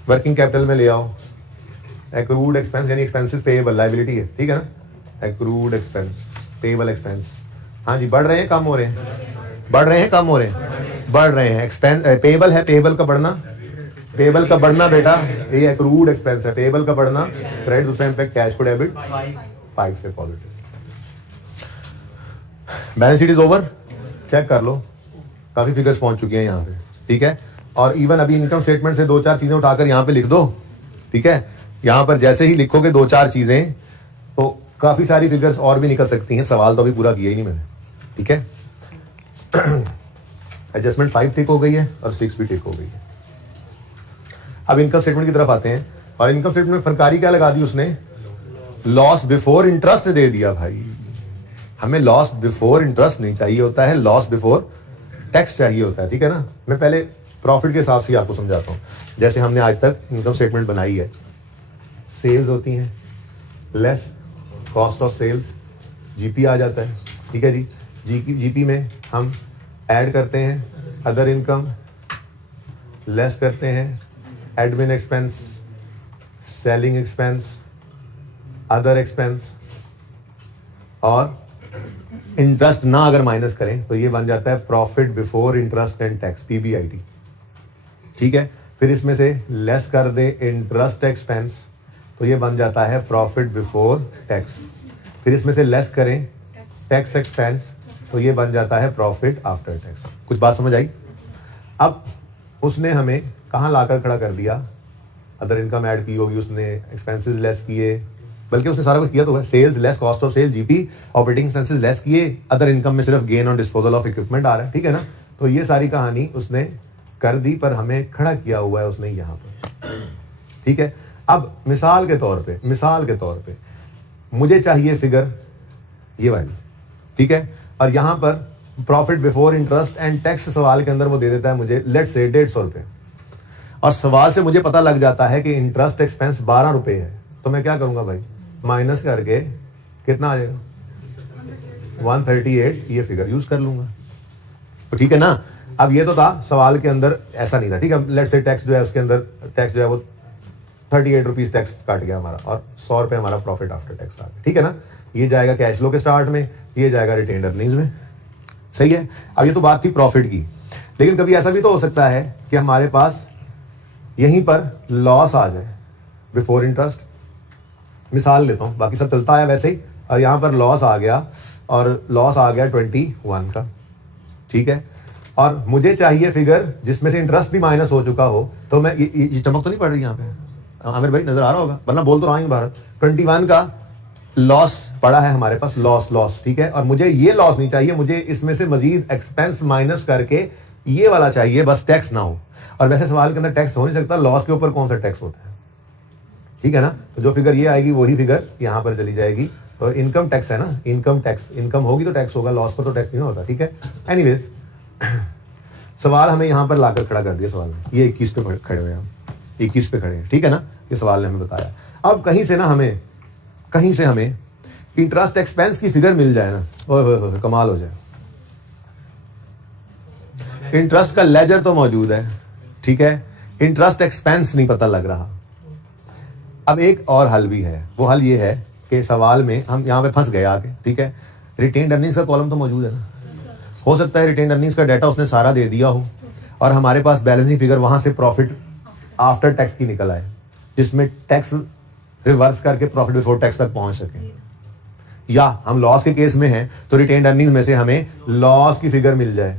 वर्किंग कैपिटल में ले आओ। एक्रूड एक्सपेंस यानी एक्सपेंसेस पेएबल, लायबिलिटी है, ठीक है ना। एक्रूड एक्सपेंस पेएबल एक्सपेंस, हाँ जी, बढ़ रहे हैं कम हो रहे हैं, बढ़ रहे हैं कम हो रहे हैं, बढ़ रहे हैं। एक्सपेंस पेएबल है, पेएबल का बढ़ना, पेएबल का बढ़ना बेटा ये एक्रूड एक्सपेंस है, पेएबल का बढ़ना, क्रेडिट, दूसरा इम्पैक्ट कैश टू डेबिट 5 से positive. Balance sheet is over, check कर लो, काफी फिगर्स पहुंच चुकी हैं यहाँ पे, ठीक है। और इवन अभी इनकम स्टेटमेंट से 2-4 चीजें उठाकर यहाँ पे लिख दो, ठीक है। यहाँ पर जैसे ही लिखोगे 2-4 चीजें तो काफी सारी फिगर्स और भी निकल सकती हैं। सवाल तो अभी पूरा किया ही नहीं मैंने, ठीक है। एडजस्टमेंट 5 टिक हो गई है और 6 भी टिक हो गई है। अब इनकम स्टेटमेंट की तरफ आते हैं, और इनकम स्टेटमेंट में फरकारी क्या लगा दी उसने, लॉस बिफोर इंटरेस्ट दे दिया। भाई हमें लॉस बिफोर इंटरेस्ट नहीं चाहिए होता है, लॉस बिफोर टैक्स चाहिए होता है, ठीक है ना। मैं पहले प्रॉफिट के हिसाब से आपको समझाता हूँ। जैसे हमने आज तक इनकम स्टेटमेंट बनाई है, सेल्स होती हैं less cost of sales, GP आ जाता है, ठीक है जी। जीपी में हम ऐड करते हैं अदर इनकम, लेस करते हैं admin expense, selling expense, other expense, और इंटरेस्ट ना अगर माइनस करें तो ये बन जाता है profit before interest and tax, PBIT, ठीक है। फिर इसमें से लेस कर दे इंटरेस्ट एक्सपेंस तो ये बन जाता है प्रॉफिट बिफोर टैक्स। फिर इसमें से लेस करें टैक्स एक्सपेंस तो ये बन जाता है प्रॉफिट आफ्टर टैक्स। कुछ बात समझ आई? अब उसने हमें कहाँ लाकर खड़ा कर दिया, अदर इनकम ऐड की होगी उसने, एक्सपेंसेस लेस किए, बल्कि उसने सारा कुछ किया तो है, sales less cost of sale GP, operating expenses less किए, अदर इनकम में सिर्फ gain on disposal of equipment आ रहा है, ठीक है ना। तो ये सारी कहानी उसने कर दी, पर हमें खड़ा किया हुआ है उसने यहाँ पर, ठीक है। अब मिसाल के तौर पे मुझे चाहिए फिगर ये वाली, ठीक है, और यहाँ पर profit before interest and tax सवाल के अंदर वो दे देता है मुझे लेट्स से 150 रुपये, और सवाल से मुझे पता लग जाता है कि इंटरेस्ट एक्सपेंस 12 रुपये है, तो मैं क्या करूंगा भाई, माइनस करके कितना आ जाएगा 138, ये फिगर यूज कर लूंगा, तो ठीक है ना। अब ये तो था सवाल के अंदर, ऐसा नहीं था, ठीक है। लेट्स से टैक्स जो है उसके अंदर टैक्स जो है वो 38 रुपीज टैक्स काट गया हमारा, और 100 रुपये हमारा प्रॉफिट आफ्टर टैक्स आ गया, ठीक है ना। ये जाएगा कैश फ्लो के स्टार्ट में, ये जाएगा रिटेन्ड अर्निंग्स में, सही है। अब ये तो बात थी प्रॉफिट की, लेकिन कभी ऐसा भी तो हो सकता है कि हमारे पास यहीं पर लॉस आ जाए बिफोर इंटरेस्ट, मिसाल लेता हूं, बाकी सब चलता है वैसे ही, और यहां पर लॉस आ गया, और लॉस आ गया 21 का, ठीक है। और मुझे चाहिए फिगर जिसमें से इंटरेस्ट भी माइनस हो चुका हो, तो मैं ये चमक तो नहीं पड़ रही यहाँ पे आमिर भाई, नजर आ रहा होगा, वरना बोल तो रहा हूँ बाहर, 21 का लॉस पड़ा है हमारे पास, लॉस, ठीक है। और मुझे ये लॉस नहीं चाहिए, मुझे इसमें से मजीद एक्सपेंस माइनस करके ये वाला चाहिए, बस टैक्स ना हो। और वैसे सवाल के अंदर टैक्स हो नहीं सकता, लॉस के ऊपर कौन सा टैक्स होता है, ठीक है ना। तो जो फिगर ये आएगी वही फिगर यहाँ पर चली जाएगी, और इनकम टैक्स है ना, इनकम टैक्स, इनकम होगी तो टैक्स होगा, लॉस पर तो टैक्स नहीं होता, ठीक है। एनीवेज सवाल हमें यहाँ पर लाकर खड़ा कर दिया, सवाल में ये 21 पे खड़े हुए, हम 21 पे खड़े हैं, ठीक है ना। ये सवाल ने हमें बताया। अब कहीं से हमें इंटरेस्ट एक्सपेंस की फिगर मिल जाए ना, ओह कमाल हो जाए। इंटरेस्ट का लेजर तो मौजूद है, ठीक है, इंटरेस्ट एक्सपेंस नहीं पता लग रहा। अब एक और हल भी है, वो हल ये है कि सवाल में हम यहाँ पे फंस गए आके, ठीक है। रिटेन्ड अर्निंग्स का कॉलम तो मौजूद है ना, हो सकता है रिटेन्ड अर्निंग्स का डाटा उसने सारा दे दिया हो, और हमारे पास बैलेंसिंग फिगर वहां से प्रॉफिट आफ्टर टैक्स की निकल आए, जिसमें टैक्स रिवर्स करके प्रॉफिट बिफोर टैक्स तक पहुंच सके। या हम लॉस के केस में हैं तो रिटेन्ड अर्निंग्स में से हमें लॉस की फिगर मिल जाए,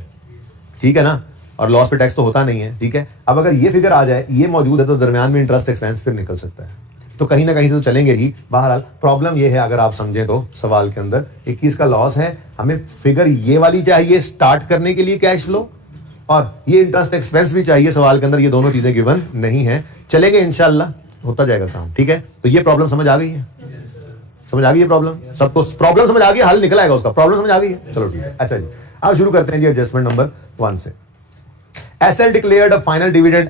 ठीक है ना, और लॉस पे टैक्स तो होता नहीं है, ठीक है। अब अगर ये फिगर आ जाए, ये मौजूद है, तो दरमियान में इंटरेस्ट एक्सपेंस फिर निकल सकता है, तो कहीं ना कहीं से तो चलेंगे ही। बहरहाल प्रॉब्लम ये है, अगर आप समझें तो सवाल के अंदर 21 का लॉस है, हमें फिगर ये वाली चाहिए स्टार्ट करने के लिए कैश फ्लो, और ये इंटरेस्ट एक्सपेंस भी चाहिए सवाल के अंदर, ये दोनों चीजें गिवन नहीं है। चलेंगे इंशाल्लाह, होता जाएगा काम, ठीक है। तो ये प्रॉब्लम समझ आ गई है, समझ आ गई है प्रॉब्लम, सबको प्रॉब्लम समझ आ गई, हल निकल आएगा उसका, प्रॉब्लम समझ आ गई है, चलो ठीक है। अच्छा जी, अब शुरू करते हैं जी एडजस्टमेंट नंबर 1 से। SL declared a final dividend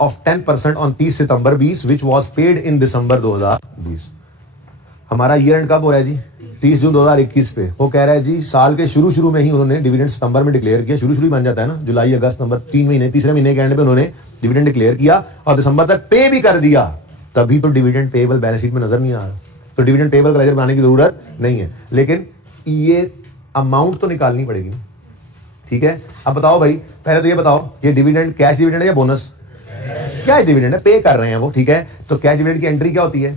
of 10% on 30 September 20 which was paid in December 2020। हमारा ईयर एंड कब हो रहा है जी? 30 जून 2021 पे। वो कह रहा है जी साल के शुरू में ही उन्होंने डिविडेंड सितंबर में डिक्लेयर किया, शुरू बन जाता है ना, जुलाई अगस्त नवंबर 3 महीने, तीसरे महीने के एंड पे उन्होंने डिविडेंड डिक्लेयर किया और दिसंबर तक पे भी कर दिया, तभी तो डिविडेंड पेएबल बैलेंस शीट में नजर नहीं आ रहा। तो डिविडेंड पेएबल का लेजर बनाने की जरूरत नहीं है, लेकिन ये अमाउंट तो निकालनी पड़ेगी ना, ठीक है। अब बताओ भाई, पहले तो ये बताओ, ये डिविडेंड कैश डिविडेंड है या बोनस? क्या डिविडेंड है, पे कर रहे हैं वो, ठीक है। तो कैश डिविडेंड की एंट्री क्या होती है?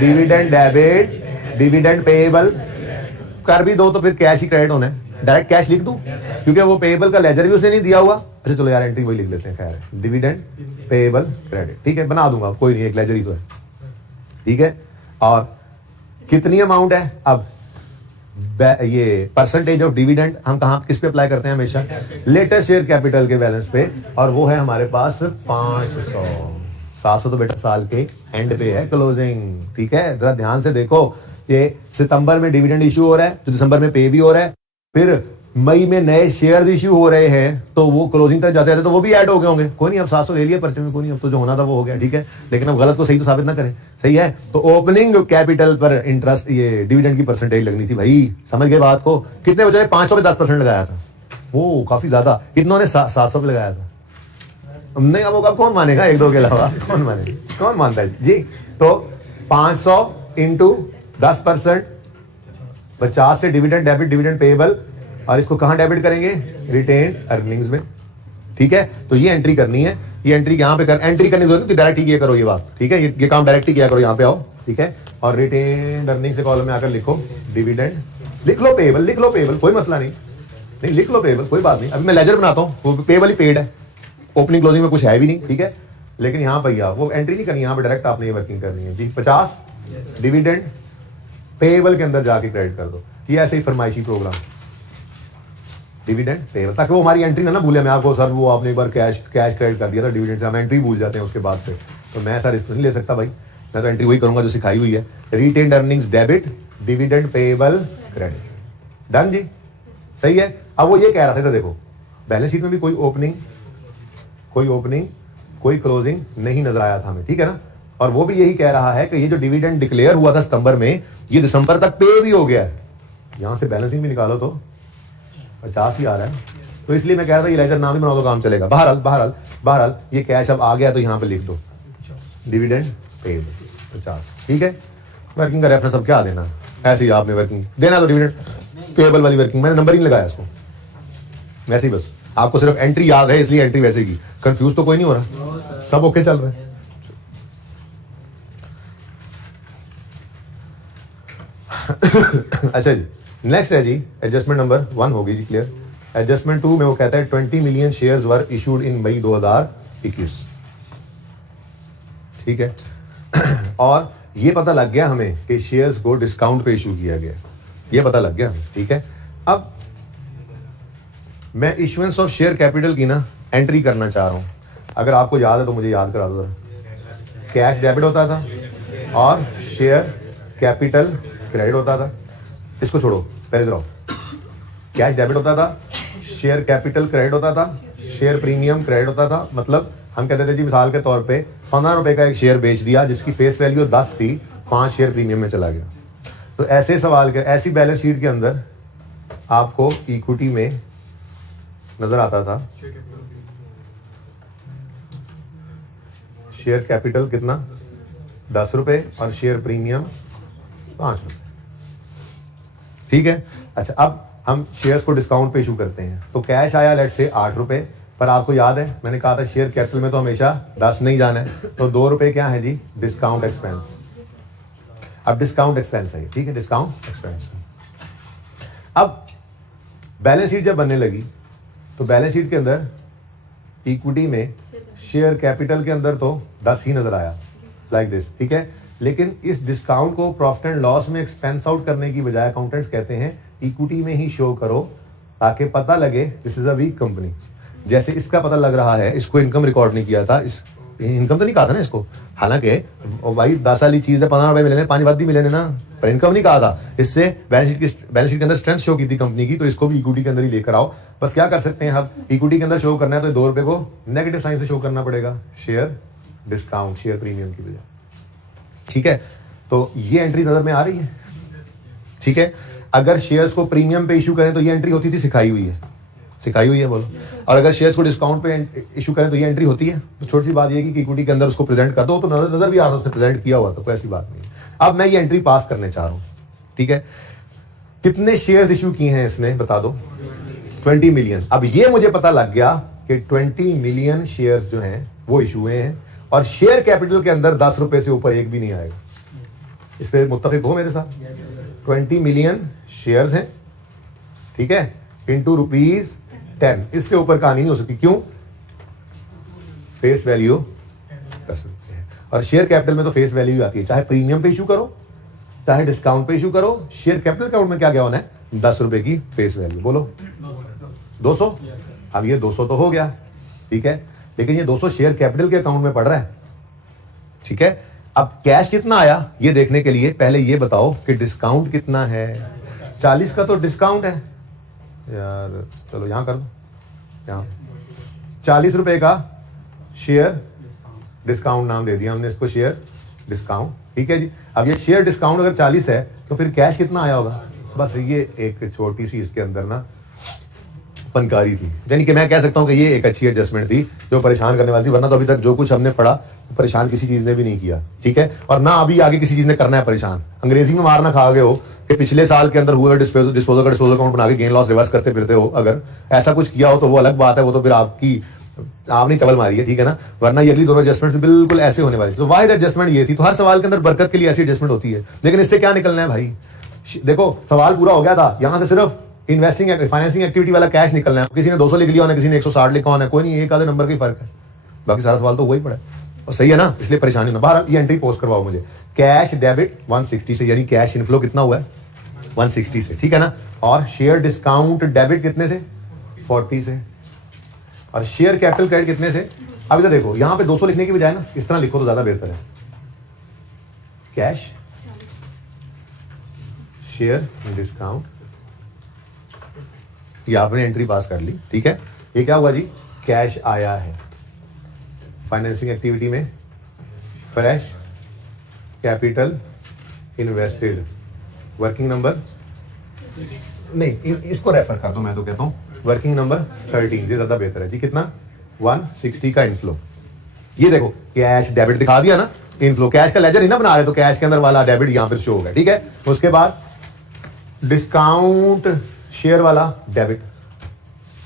डिविडेंड डेबिट, डिविडेंड पेएबल कर भी दो तो फिर कैश ही क्रेडिट होना है। डायरेक्ट कैश लिख दूं क्योंकि वो पेएबल का लेजर भी उसने नहीं दिया हुआ। अच्छा चलो यार एंट्री वही लिख लेते हैं, खैर डिविडेंड पेएबल क्रेडिट, ठीक है, बना दूंगा, कोई नहीं, एक लेजर ही तो है, ठीक है। और कितनी अमाउंट है? अब ये परसेंटेज ऑफ डिविडेंड हम कहां किस पे अप्लाई करते हैं? हमेशा लेटेस्ट शेयर कैपिटल के बैलेंस पे, और वो है हमारे पास 500। 700 तो बेटा साल के एंड पे है क्लोजिंग, ठीक है। जरा ध्यान से देखो, ये सितंबर में डिविडेंड इशू हो रहा है तो दिसंबर में पे भी हो रहा है, फिर मई में नए शेयर्स इशू हो रहे हैं तो वो क्लोजिंग तक जाते हैं तो वो भी ऐड हो गए होंगे। कोई नहीं, अब 700 ले लिया पर्चे में, कोई नहीं, अब तो जो होना था वो हो गया, ठीक है। लेकिन अब गलत को सही तो साबित ना करें, सही है। तो ओपनिंग कैपिटल पर इंटरेस्ट, ये डिविडेंड की परसेंटेज लगनी थी भाई, समझ गए बात को? कितने बचे? 500 पे 10% लगाया था, वो काफी ज्यादा। कितनों ने 700 पे लगाया था? नहीं, अब वो कौन मानेगा, एक दो के अलावा कौन मानेगा, कौन मानता है जी? तो 500 इंटू 10%, 50 से डिविडेंड डेबिट, डिविडेंड पेएबल, और इसको कहां डेबिट करेंगे? रिटेन अर्निंग्स में, ठीक है। तो ये एंट्री करनी है, ये एंट्री यहां पे कर, एंट्री करने की जरूरत है, डायरेक्ट ही किया करो ये बात, ठीक है। ये काम डायरेक्ट ही किया करो, यहां पे आओ, ठीक है। और रिटेन अर्निंग से कॉलम में आकर लिखो डिविडेंड, लिख लो पेएबल, लिख लो पेएबल, कोई मसला नहीं, नहीं लिख लो पेएबल, कोई बात नहीं। अभी मैं लेजर बनाता हूं, वो पेएबल ही पेड है, ओपनिंग क्लोजिंग में कुछ है भी नहीं, ठीक है। लेकिन यहां भैया वो एंट्री नहीं करनी, यहां पे डायरेक्ट आपने ये वर्किंग करनी है जी। 50 डिविडेंड पेएबल के अंदर जाके क्रेडिट कर दो, ये ऐसे ही फरमाइशी प्रोग्राम, डिविडेंड पेएबल, ताकि वो हमारी एंट्री ना भूले। मैं आपको सर वो आपने एक बार कैश क्रेडिट कर दिया था डिविडेंड से, हम एंट्री भूल जाते हैं उसके बाद से, तो मैं सर रिस्क नहीं ले सकता भाई, मैं तो एंट्री वही करूंगा जो सिखाई हुई है, retained earnings debit, dividend payable credit, done जी, सही है। अब वो ये कह रहा था, देखो बैलेंस शीट में भी कोई ओपनिंग कोई क्लोजिंग नहीं नजर आया था हमें, ठीक है ना। और वो भी यही कह रहा है कि ये जो डिविडेंड डिक्लेयर हुआ था सितंबर में, ये दिसंबर तक पे भी हो गया है। यहां से बैलेंसिंग भी निकालो तो 50 ही आ रहा है, तो इसलिए मैं कह रहा था ये लेजर नाम ही बना दो, काम चलेगा। बहरहाल ये कैश अब आ गया तो यहां पे लिख दो डिविडेंड पेएबल 50, ठीक है। वर्किंग का रेफरेंस अब क्या देना, ऐसे ही आपने वर्किंग देना, तो डिविडेंड पेएबल वाली वर्किंग, मैंने नंबर ही लगाया इसको, वैसे ही बस आपको सिर्फ एंट्री याद है इसलिए एंट्री वैसे की, कंफ्यूज तो कोई नहीं हो रहा, सब ओके चल रहा है। अच्छा जी, नेक्स्ट है जी एडजस्टमेंट नंबर 1 होगी जी क्लियर। एडजस्टमेंट 2 में वो कहता है 20 million shares were issued in May 2021, ठीक है। और ये पता लग गया हमें कि शेयर्स को डिस्काउंट पे इशू किया गया, ये पता लग गया हमें, ठीक है। अब मैं इशुएंस ऑफ शेयर कैपिटल की ना एंट्री करना चाह रहा हूं, अगर आपको याद है तो मुझे याद करा दो जरा। कैश डेबिट होता था और शेयर कैपिटल क्रेडिट होता था, इसको छोड़ो पहले इधर आओ। कैश डेबिट होता था, शेयर कैपिटल क्रेडिट होता था, शेयर प्रीमियम क्रेडिट होता था। मतलब हम कहते थे जी मिसाल के तौर पे 15 रुपए का एक शेयर बेच दिया जिसकी फेस वैल्यू 10 थी, 5 शेयर प्रीमियम में चला गया। तो ऐसे सवाल के, ऐसी बैलेंस शीट के अंदर आपको इक्विटी में नजर आता था शेयर कैपिटल कितना 10 रुपए और शेयर प्रीमियम 5 रुपए, ठीक है। अच्छा अब हम शेयर्स को डिस्काउंट पे इशू करते हैं, तो कैश आया लेट से 8 रुपए, पर आपको याद है मैंने कहा था शेयर कैपिटल में तो हमेशा 10 नहीं जाना है, तो 2 रुपए क्या है जी डिस्काउंट एक्सपेंस। अब डिस्काउंट एक्सपेंस है, ठीक है, डिस्काउंट एक्सपेंस। अब बैलेंस शीट जब बनने लगी तो बैलेंस शीट के अंदर इक्विटी में शेयर कैपिटल के अंदर तो 10 ही नजर आया लाइक दिस, ठीक है। लेकिन इस डिस्काउंट को प्रॉफिट एंड लॉस में एक्सपेंस आउट करने की बजाय अकाउंटेंट्स कहते हैं इक्विटी में ही शो करो ताकि पता लगे this is a weak company. जैसे इसका पता लग रहा है, इसको इनकम रिकॉर्ड नहीं किया था, इस इनकम तो नहीं कहा था ना इसको, हालांकि भाई 10 वाली चीज है, 15 रुपए मिले, 5 वादी मिले ना, पर इनकम नहीं कहा था। इससे बैलेंस शीट के अंदर स्ट्रेंथ शो की थी कंपनी की, तो इसको भी इक्विटी के अंदर ही लेकर आओ। बस क्या कर सकते हैं, हम इक्विटी के अंदर शो करना है तो 2 रुपए को नेगेटिव साइन से शो करना पड़ेगा, शेयर डिस्काउंट, शेयर प्रीमियम की वजह। ठीक है, तो ये एंट्री नजर में आ रही है। ठीक है, अगर शेयर्स को प्रीमियम पे इशू करें तो ये एंट्री होती थी, सिखाई हुई है, सिखाई हुई है बोलो। और अगर शेयर्स को डिस्काउंट पे इशू करें तो ये एंट्री होती है। तो छोटी सी बात ये कि इक्विटी के अंदर उसको प्रेजेंट कर दो, तो नजर भी आ रहा है उसने प्रेजेंट किया हुआ, तो कोई ऐसी बात नहीं है। अब मैं ये एंट्री पास करने चाह रहा हूं। ठीक है, कितने शेयर्स इशू किए हैं इसने बता दो, 20 मिलियन। अब ये मुझे पता लग गया कि 20 मिलियन शेयर्स जो हैं वो इशू हुए हैं, और शेयर कैपिटल के अंदर 10 रुपए से ऊपर एक भी नहीं आएगा। इस पे मुत्तफिक हो मेरे साथ? 20 मिलियन शेयर्स हैं, ठीक है, इंटू ₹10, इससे ऊपर कहानी नहीं हो सकती। क्यों? फेस वैल्यू 10 रुपए है, और शेयर कैपिटल में तो फेस वैल्यू आती है, चाहे प्रीमियम पे इशू करो चाहे डिस्काउंट पे इशू करो, शेयर कैपिटल अकाउंट में क्या क्या होना है, 10 रुपए की फेस वैल्यू। बोलो 200। अब ये 200 तो हो गया, ठीक है, लेकिन ये 200 शेयर कैपिटल के अकाउंट में पड़ रहा है। ठीक है, अब कैश कितना आया ये देखने के लिए पहले ये बताओ कि डिस्काउंट कितना है। 40 का तो डिस्काउंट है यार, चलो यहां कर दो, यहां 40 रुपए का शेयर डिस्काउंट नाम दे दिया हमने इसको, शेयर डिस्काउंट। ठीक है जी, अब ये शेयर डिस्काउंट अगर 40 है तो फिर कैश कितना आया होगा। बस ये एक छोटी सी इसके अंदर ना फनकारी थी, यानी कि मैं कह सकता हूं कि ये एक अच्छी एडजस्टमेंट थी जो परेशान करने वाली थी, वरना तो अभी तक जो कुछ हमने पढ़ा परेशान किसी चीज ने भी नहीं किया। ठीक है, और ना अभी आगे किसी चीज ने करना है परेशान। अंग्रेजी में मारना खा गए हो कि पिछले साल के अंदर हुआ डिस्पोजल अकाउंट बना के गेन लॉस रिवर्स करते फिरते हो, अगर ऐसा कुछ किया हो तो वो अलग बात है, वो तो फिर आपने चबल मारी है। ठीक है ना, वरना ये अगली दोनों एडजस्टमेंट बिल्कुल ऐसे होने वाली। तो वाहिद एडजस्टमेंट ये थी। तो हर सवाल के अंदर बरकत के लिए ऐसी एडजस्टमेंट होती है, लेकिन इससे क्या निकलना है भाई। देखो सवाल पूरा हो गया था, यहां से सिर्फ इन्वेस्टिंग फाइनेंसिंग एक्टिविटी वाला कैश निकलना है। किसी ने 200 लिख लिया होना, किसी ने 160 लिखा होना, कोई नहीं, एक आधे नंबर का ही फर्क है, बाकी सारा सवाल तो वही पड़ा है। और सही है ना, इसलिए परेशानी ना। बाहर ये एंट्री पोस्ट करवाओ मुझे, कैश डेबिट 160 से, यानी कैश इनफ्लो कितना हुआ है 160 से, ठीक है ना। और शेयर डिस्काउंट डेबिट कितने से 40 से, और शेयर कैपिटल क्रेडिट कितने से। अब इधर देखो, यहां पे 200 लिखने की बजाय ना इस तरह लिखो तो ज्यादा बेहतर है, कैश शेयर डिस्काउंट। ये आपने एंट्री पास कर ली, ठीक है। ये क्या हुआ जी, कैश आया है फाइनेंसिंग एक्टिविटी में, fresh capital invested, working number नहीं, इसको रेफर कर दो, मैं तो कहता हूं वर्किंग नंबर 13, ये ज्यादा बेहतर है जी। कितना 160 का इनफ्लो। ये देखो कैश डेबिट दिखा दिया ना, इनफ्लो कैश का लेजर ही ना बना रहे, तो कैश के अंदर वाला डेबिट यहां पर शो होगा, ठीक है। उसके बाद डिस्काउंट शेयर वाला डेबिट,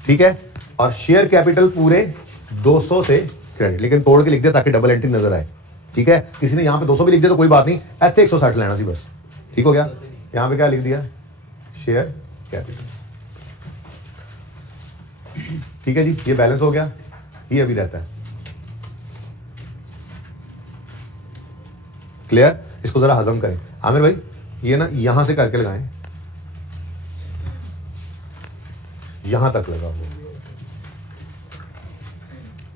ठीक है, और शेयर कैपिटल पूरे 200 से क्रेडिट, लेकिन तोड़ के लिख दिया ताकि डबल एंट्री नजर आए, ठीक है। किसी ने यहां पे 200 भी लिख दिया तो कोई बात नहीं, ऐसे 160 लेना सी बस, ठीक हो गया। यहां पे क्या लिख दिया, शेयर कैपिटल, ठीक है जी। ये बैलेंस हो गया, ये अभी रहता है, क्लियर। इसको जरा हजम करें आमिर भाई, ये ना यहां से करके लगाएं, यहां तक लगा हुआ।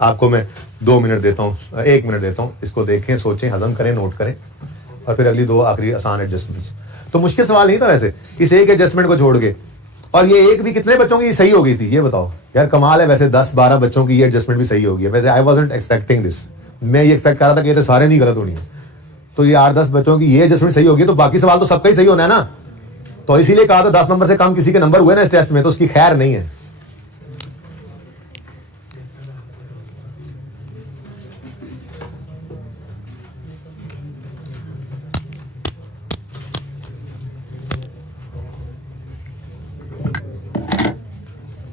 आपको मैं 2 मिनट देता हूं, 1 मिनट देता हूं, इसको देखें, सोचें, हजम करें, नोट करें, और फिर अगली 2 आखिरी आसान एडजस्टमेंट्स। तो मुश्किल सवाल नहीं था वैसे, इस एक एडजस्टमेंट को छोड़ के। और ये एक भी कितने बच्चों की सही हो गई थी ये बताओ यार, कमाल है। वैसे 10-12 बच्चों की ये एडजस्टमेंट भी सही हो गई है। वैसे आई वाज़न्ट एक्सपेक्टिंग दिस, मैं ये एक्सपेक्ट कर रहा था कि ये तो सारे नहीं गलत होनी है। तो ये 8-10 बच्चों की ये एडजस्टमेंट सही होगी, तो बाकी सवाल तो सबका ही सही होना है ना। तो इसीलिए कहा था 10 नंबर से कम किसी के नंबर हुए ना इस टेस्ट में, तो उसकी खैर नहीं है।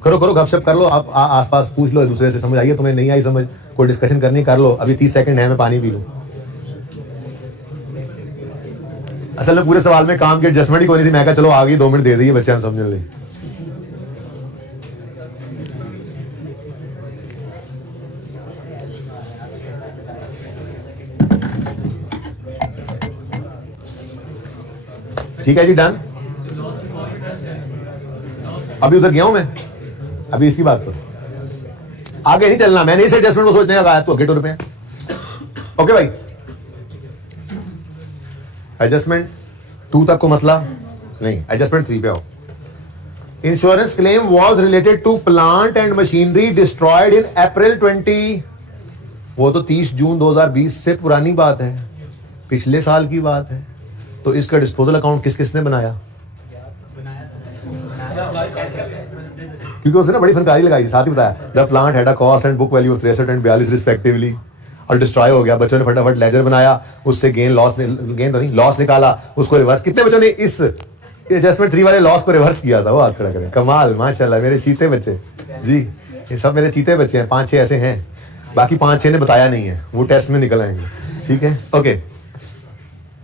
करो करो, गपशप कर लो, आप आसपास पूछ लो एक दूसरे से, समझ आइए, तुम्हें नहीं आई समझ, कोई डिस्कशन करनी कर लो। अभी 30 सेकंड है, मैं पानी पी लूं। असल में पूरे सवाल में काम की एडजस्टमेंट ही कोई नहीं थी, मैं कहा चलो आ गई, 2 मिनट दे दिए बच्चे समझने ले। ठीक है जी, डन। अभी उधर गया हूं मैं, अभी इसकी बात करो। आगे नहीं चलना, मैंने इस एडजस्टमेंट को सोचने का तो ₹2 हैं। ओके भाई, एडजस्टमेंट 2 तक को मसला नहीं, एडजस्टमेंट 3 पे आओ। Insurance claim was related to plant and machinery destroyed in April 20, वो तो 30 जून 2020 से पुरानी बात है, पिछले साल की बात है। तो इसका डिस्पोजल अकाउंट किस किसने बनाया? क्योंकि उसने बड़ी फनकारी लगाई, साथ ही बताया the plant had a cost and book value of 63 and 42 respectively, और डिस्ट्रॉय हो गया। बच्चों ने फटाफट लेजर बनाया, उससे गेन लॉस निकाला, उसको रिवर्स। कितने बच्चों ने इस एडजस्टमेंट 3 वाले लॉस को रिवर्स किया था? वो हाथ खड़ा करें। कमाल, माशाल्लाह, मेरे चीते बच्चे जी, ये सब मेरे चीते बच्चे हैं। 5-6 ऐसे हैं, बाकी 5-6 ने बताया नहीं है, वो टेस्ट में निकल आएंगे। ठीक है, ओके।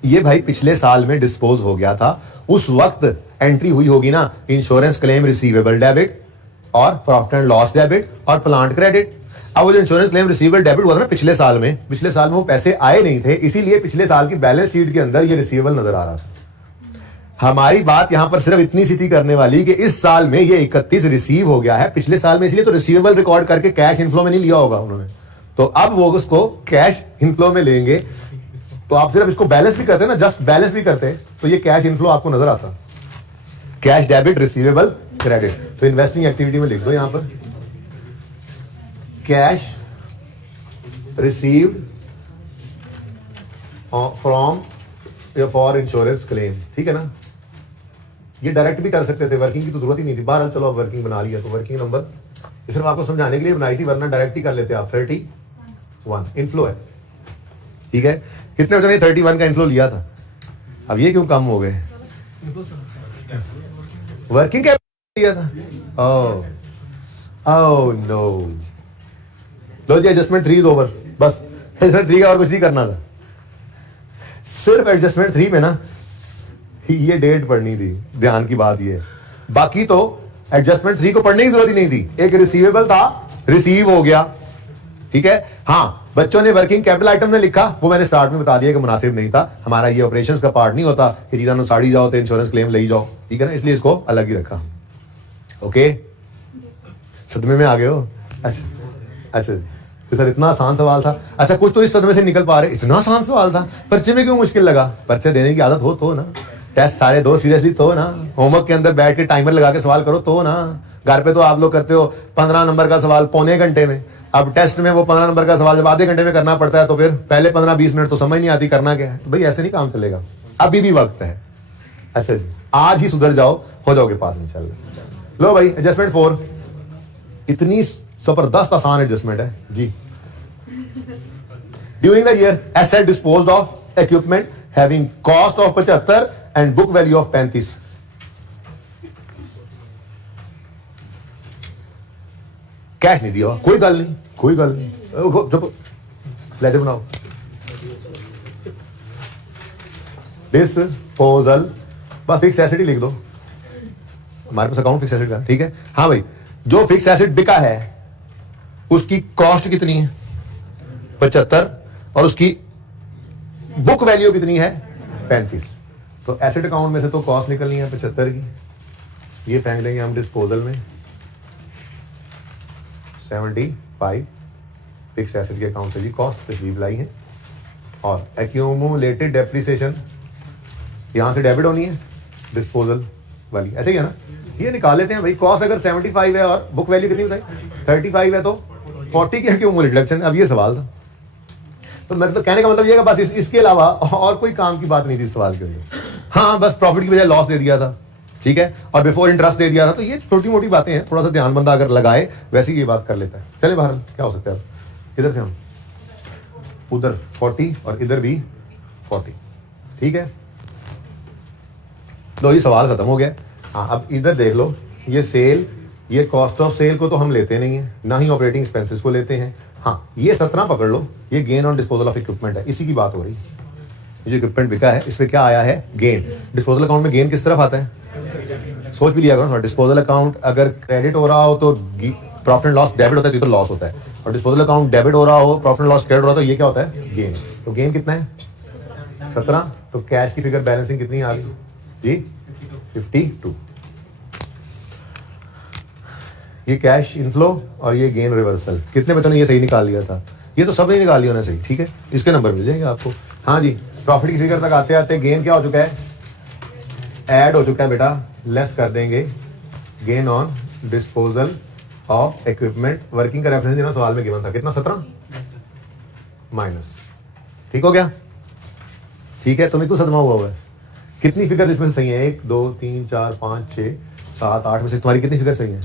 ये भाई पिछले साल में डिस्पोज हो गया था, उस वक्त एंट्री हुई होगी ना, इंश्योरेंस क्लेम रिसीवेबल डेबिट और प्रॉफिट एंड लॉस डेबिट और प्लांट क्रेडिट। अब वो जो इंश्योरेंस क्लेम रिसीवेबल डेबिट हुआ था ना पिछले साल में वो पैसे आए नहीं थे, इसीलिए पिछले साल की बैलेंस शीट के अंदर ये रिसीवेबल नजर आ रहा था। हमारी बात यहां पर सिर्फ इतनी सी थी करने वाली कि इस साल में ये 31 रिसीव हो गया है, पिछले साल में इसलिए तो रिसीवेबल रिकॉर्ड करके कैश इनफ्लो में नहीं लिया होगा उन्होंने, तो अब वो उसको कैश इनफ्लो में लेंगे। तो आप सिर्फ इसको बैलेंस भी करते ना, जस्ट बैलेंस भी करते तो ये कैश इनफ्लो आपको नजर आता, कैश डेबिट रिसीवेबल क्रेडिट। तो इन्वेस्टिंग एक्टिविटी में लिख दो यहां पर cash received from for insurance claim. ठीक है ना, ये डायरेक्ट भी कर सकते थे, वर्किंग की तो जरूरत ही नहीं थी। बहरहाल चलो अब वर्किंग बना लिया, तो वर्किंग नंबर सिर्फ आपको समझाने के लिए बनाई थी, वरना डायरेक्ट ही कर लेते आप। 31 इनफ्लो है। ठीक है, कितने बच्चों ने 31 का इनफ्लो लिया था? अब ये क्यों कम हो गए? वर्किंग कैपिटल लिया था। ओह नो, लो जी, एडजस्टमेंट 3 इज ओवर। बस एडजस्टमेंट 3 का और कुछ नहीं करना था, सिर्फ एडजस्टमेंट 3 में ना ये डेट पढ़नी थी। ध्यान की बात ये, बाकी तो एडजस्टमेंट 3 को पढ़ने की जरूरत ही नहीं थी। एक रिसीवेबल था, रिसीव हो गया। ठीक है, हाँ, बच्चों ने वर्किंग कैपिटल आइटम ने लिखा, वो मैंने स्टार्ट में बता दिया कि मुनासिब नहीं था, हमारा ये ऑपरेशंस का पार्ट नहीं होता कि चीज़ों साड़ी जाओ तो इंश्योरेंस क्लेम ले जाओ। ठीक है ना, इसलिए इसको अलग ही रखा। ओके, सदमे में आ गए हो? अच्छा जी, तो सर इतना आसान सवाल था। अच्छा, कुछ तो इस सदमे से निकल पा रहे, इतना आसान सवाल था, पर्चे में क्यों मुश्किल लगा? पर्चे देने की आदत हो तो ना, टेस्ट सारे दो सीरियसली तो ना, होमवर्क के अंदर बैठ के टाइमर लगा के सवाल करो तो ना। घर पे तो आप लोग करते हो 15 नंबर का सवाल पौने घंटे में, अब टेस्ट में वो 15 नंबर का सवाल जब आधे घंटे में करना पड़ता है तो फिर पहले 15-20 मिनट तो समझ नहीं आती करना क्या है। तो भाई ऐसे नहीं काम चलेगा, अभी भी वक्त है। अच्छा जी, आज ही सुधर जाओ, हो जाओगे पास इंशाल्लाह। लो भाई, एडजस्टमेंट 4 इतनी जबरदस्त आसान एडजस्टमेंट है जी। During the year asset disposed of equipment having cost of 75 and book value of 35। Cash नहीं दिया, कोई गल नहीं, कोई गल नहीं, जब लेजर बनाओ। डिस्पोजल, बस फिक्स एसेट ही लिख दो, हमारे पास अकाउंट फिक्स एसेट का। ठीक है, हाँ भाई, जो फिक्स एसेट बिका है उसकी कॉस्ट कितनी है? 75, और उसकी बुक वैल्यू कितनी है? 35। तो एसेट अकाउंट में से तो कॉस्ट निकलनी है 75 की, ये फेंक लेंगे हम डिस्पोजल में। 75 फिक्स एसेट के अकाउंट से जी कॉस्ट तशरीफ लाई है, और एक्यूमुलेटेड डेप्रिसिएशन यहां से डेबिट होनी है डिस्पोजल वाली, ऐसे ही है ना, ये निकाल लेते हैं भाई। कॉस्ट अगर 75 है और बुक वैल्यू कितनी बताई? 35 है, तो 40 की एक्यूमुलेटेड डिडक्शन। अब ये सवाल था, तो मतलब कहने का मतलब ये है बस इसके अलावा और कोई काम की बात नहीं थी इस सवाल के अंदर। हाँ, बस प्रॉफिट की बजाय लॉस दे दिया था, ठीक है, और बिफोर इंटरेस्ट दे दिया था। तो ये छोटी मोटी बातें हैं, थोड़ा सा ध्यान बंदा अगर लगाए वैसे ही ये बात कर लेता है। चले बाहर, क्या हो सकता है? इधर से हम उधर 40 और इधर भी 40। ठीक है, तो ये सवाल खत्म हो गया। हाँ, अब इधर देख लो, ये सेल, ये कॉस्ट ऑफ सेल को तो हम लेते नहीं है, ना ही ऑपरेटिंग एक्सपेंसेस को लेते हैं। हाँ, ये 17 पकड़ लो, ये gain on disposal of equipment है, इसी की बात हो रही है। ये जो इक्विपमेंट बिका है, इस पे क्या आया है? गेन। डिस्पोजल अकाउंट में गेन किस तरफ आता है? सोच भी लिया करो, डिस्पोजल अकाउंट अगर क्रेडिट हो रहा हो तो प्रॉफिट एंड लॉस डेबिट होता है, तो लॉस होता है, और डिस्पोजल अकाउंट डेबिट हो रहा हो, प्रॉफिट एंड लॉस क्रेडिट हो रहा हो, तो ये क्या होता है? गेन। तो गेन कितना है? 17। तो कैश की फिगर बैलेंसिंग कितनी आ गई जी? 52। ये कैश इनफ्लो और ये गेन रिवर्सल। कितने बच्चों ने ये सही निकाल लिया था? ये तो सबने निकाल लिया ना सही, ठीक है, इसके नंबर मिल जाएंगे आपको। हाँ जी, प्रॉफिट की फिगर तक आते आते गेन क्या हो चुका है? ऐड हो चुका है बेटा, लेस कर देंगे gain on disposal of equipment. Working का रेफरेंस देना सवाल में गिवन था, कितना? 17 माइनस। ठीक हो गया? ठीक है, तुम्हें क्यों सदमा हुआ है? कितनी फिगर इसमें सही है? 1 2 3 4 5 6 7 8 में से तुम्हारी कितनी फिगर सही है?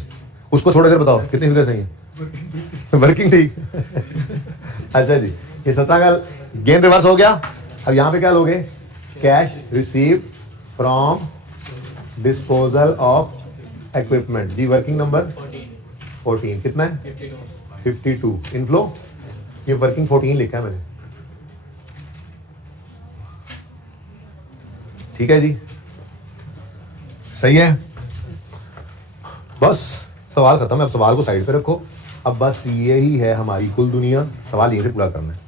उसको छोड़ कर बताओ कितनी फिगर सही है? वर्किंग ठीक। अच्छा जी, ये 17 का गेन रिवर्स हो गया। अब यहां पे क्या लोगे? Cash receive from disposal of equipment. जी वर्किंग नंबर 14 कितना है? 52। इनफ्लो ये वर्किंग 14 लिखा है मैंने, ठीक है जी, सही है। बस सवाल खत्म है, अब सवाल को साइड पे रखो। अब बस यही है हमारी कुल दुनिया, सवाल यहीं से पूरा करना है।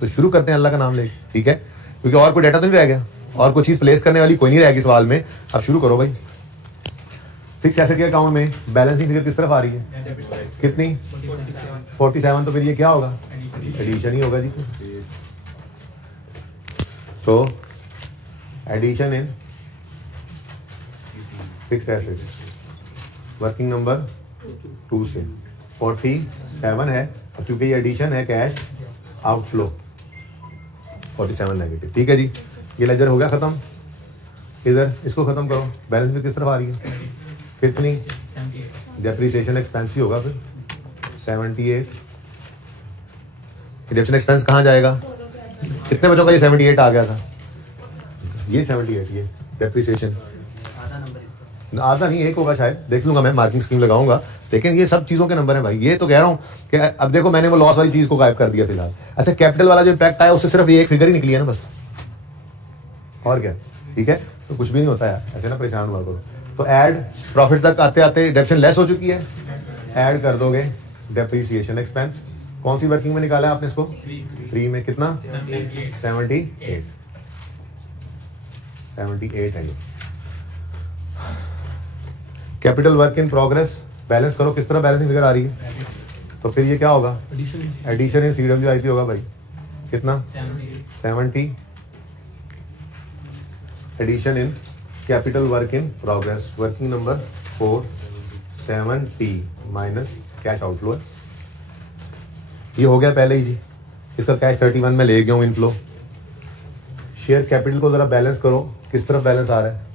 तो शुरू करते हैं अल्लाह का नाम लेके, ठीक है, क्योंकि और कोई डाटा तो नहीं रह गया, और कोई चीज प्लेस करने वाली कोई नहीं रहेगी सवाल में। अब शुरू करो भाई। फिक्स एसेट के अकाउंट में बैलेंसिंग फिगर किस तरफ आ रही है? कितनी? 47। तो फिर ये क्या होगा? एडिशन ही होगा जी। तो addition in fixed asset, working number 2 से 47 है। अब चूंकि ये एडिशन है, कैश आउटफ्लो 47 नेगेटिव, ठीक है जी। ये लेजर हो गया खत्म। इधर इसको खत्म करो। बैलेंस में किस तरफ आ रही है? कितनी? डेप्रिसिएशन एक्सपेंस ही होगा फिर 78। डेप्रिसिएशन एक्सपेंस कहाँ जाएगा? कितने बच्चों का ये 78 आ गया था? ये 78, ये डेप्रिसिएशन आधा नहीं, एक होगा शायद, देख लूंगा मैं, मार्किंग स्कीम लगाऊंगा। लेकिन ये सब चीजों के नंबर है भाई। ये तो कह रहा हूं कि अब देखो मैंने वो लॉस वाली चीज को गायब कर दिया फिलहाल। अच्छा, कैपिटल वाला जो इम्पैक्ट आया उससे सिर्फ ये एक फिगर ही निकली है ना बस, और क्या, ठीक है। तो कुछ भी नहीं होता है, ऐसे ना परेशान हुआ करो। तो ऐड प्रॉफिट तक आते आते डेप्रिसिएशन लेस हो चुकी है, ऐड कर दोगे डेप्रिसिएशन एक्सपेंस। कौन सी वर्किंग में निकाला है आपने इसको? 3 में कितना? 78 है ये। Capital work in progress balance करो, किस तरह बैलेंसिंग फिगर आ रही है? तो फिर ये क्या होगा? एडिशन इन CWIP होगा भाई, कितना? 70। Addition in capital work in progress, working number 470 minus cash outflow. ये हो गया पहले ही जी। इसका कैश 31 में ले गया हूँ इनफ्लो। शेयर कैपिटल को जरा बैलेंस करो, किस तरफ बैलेंस आ रहा है?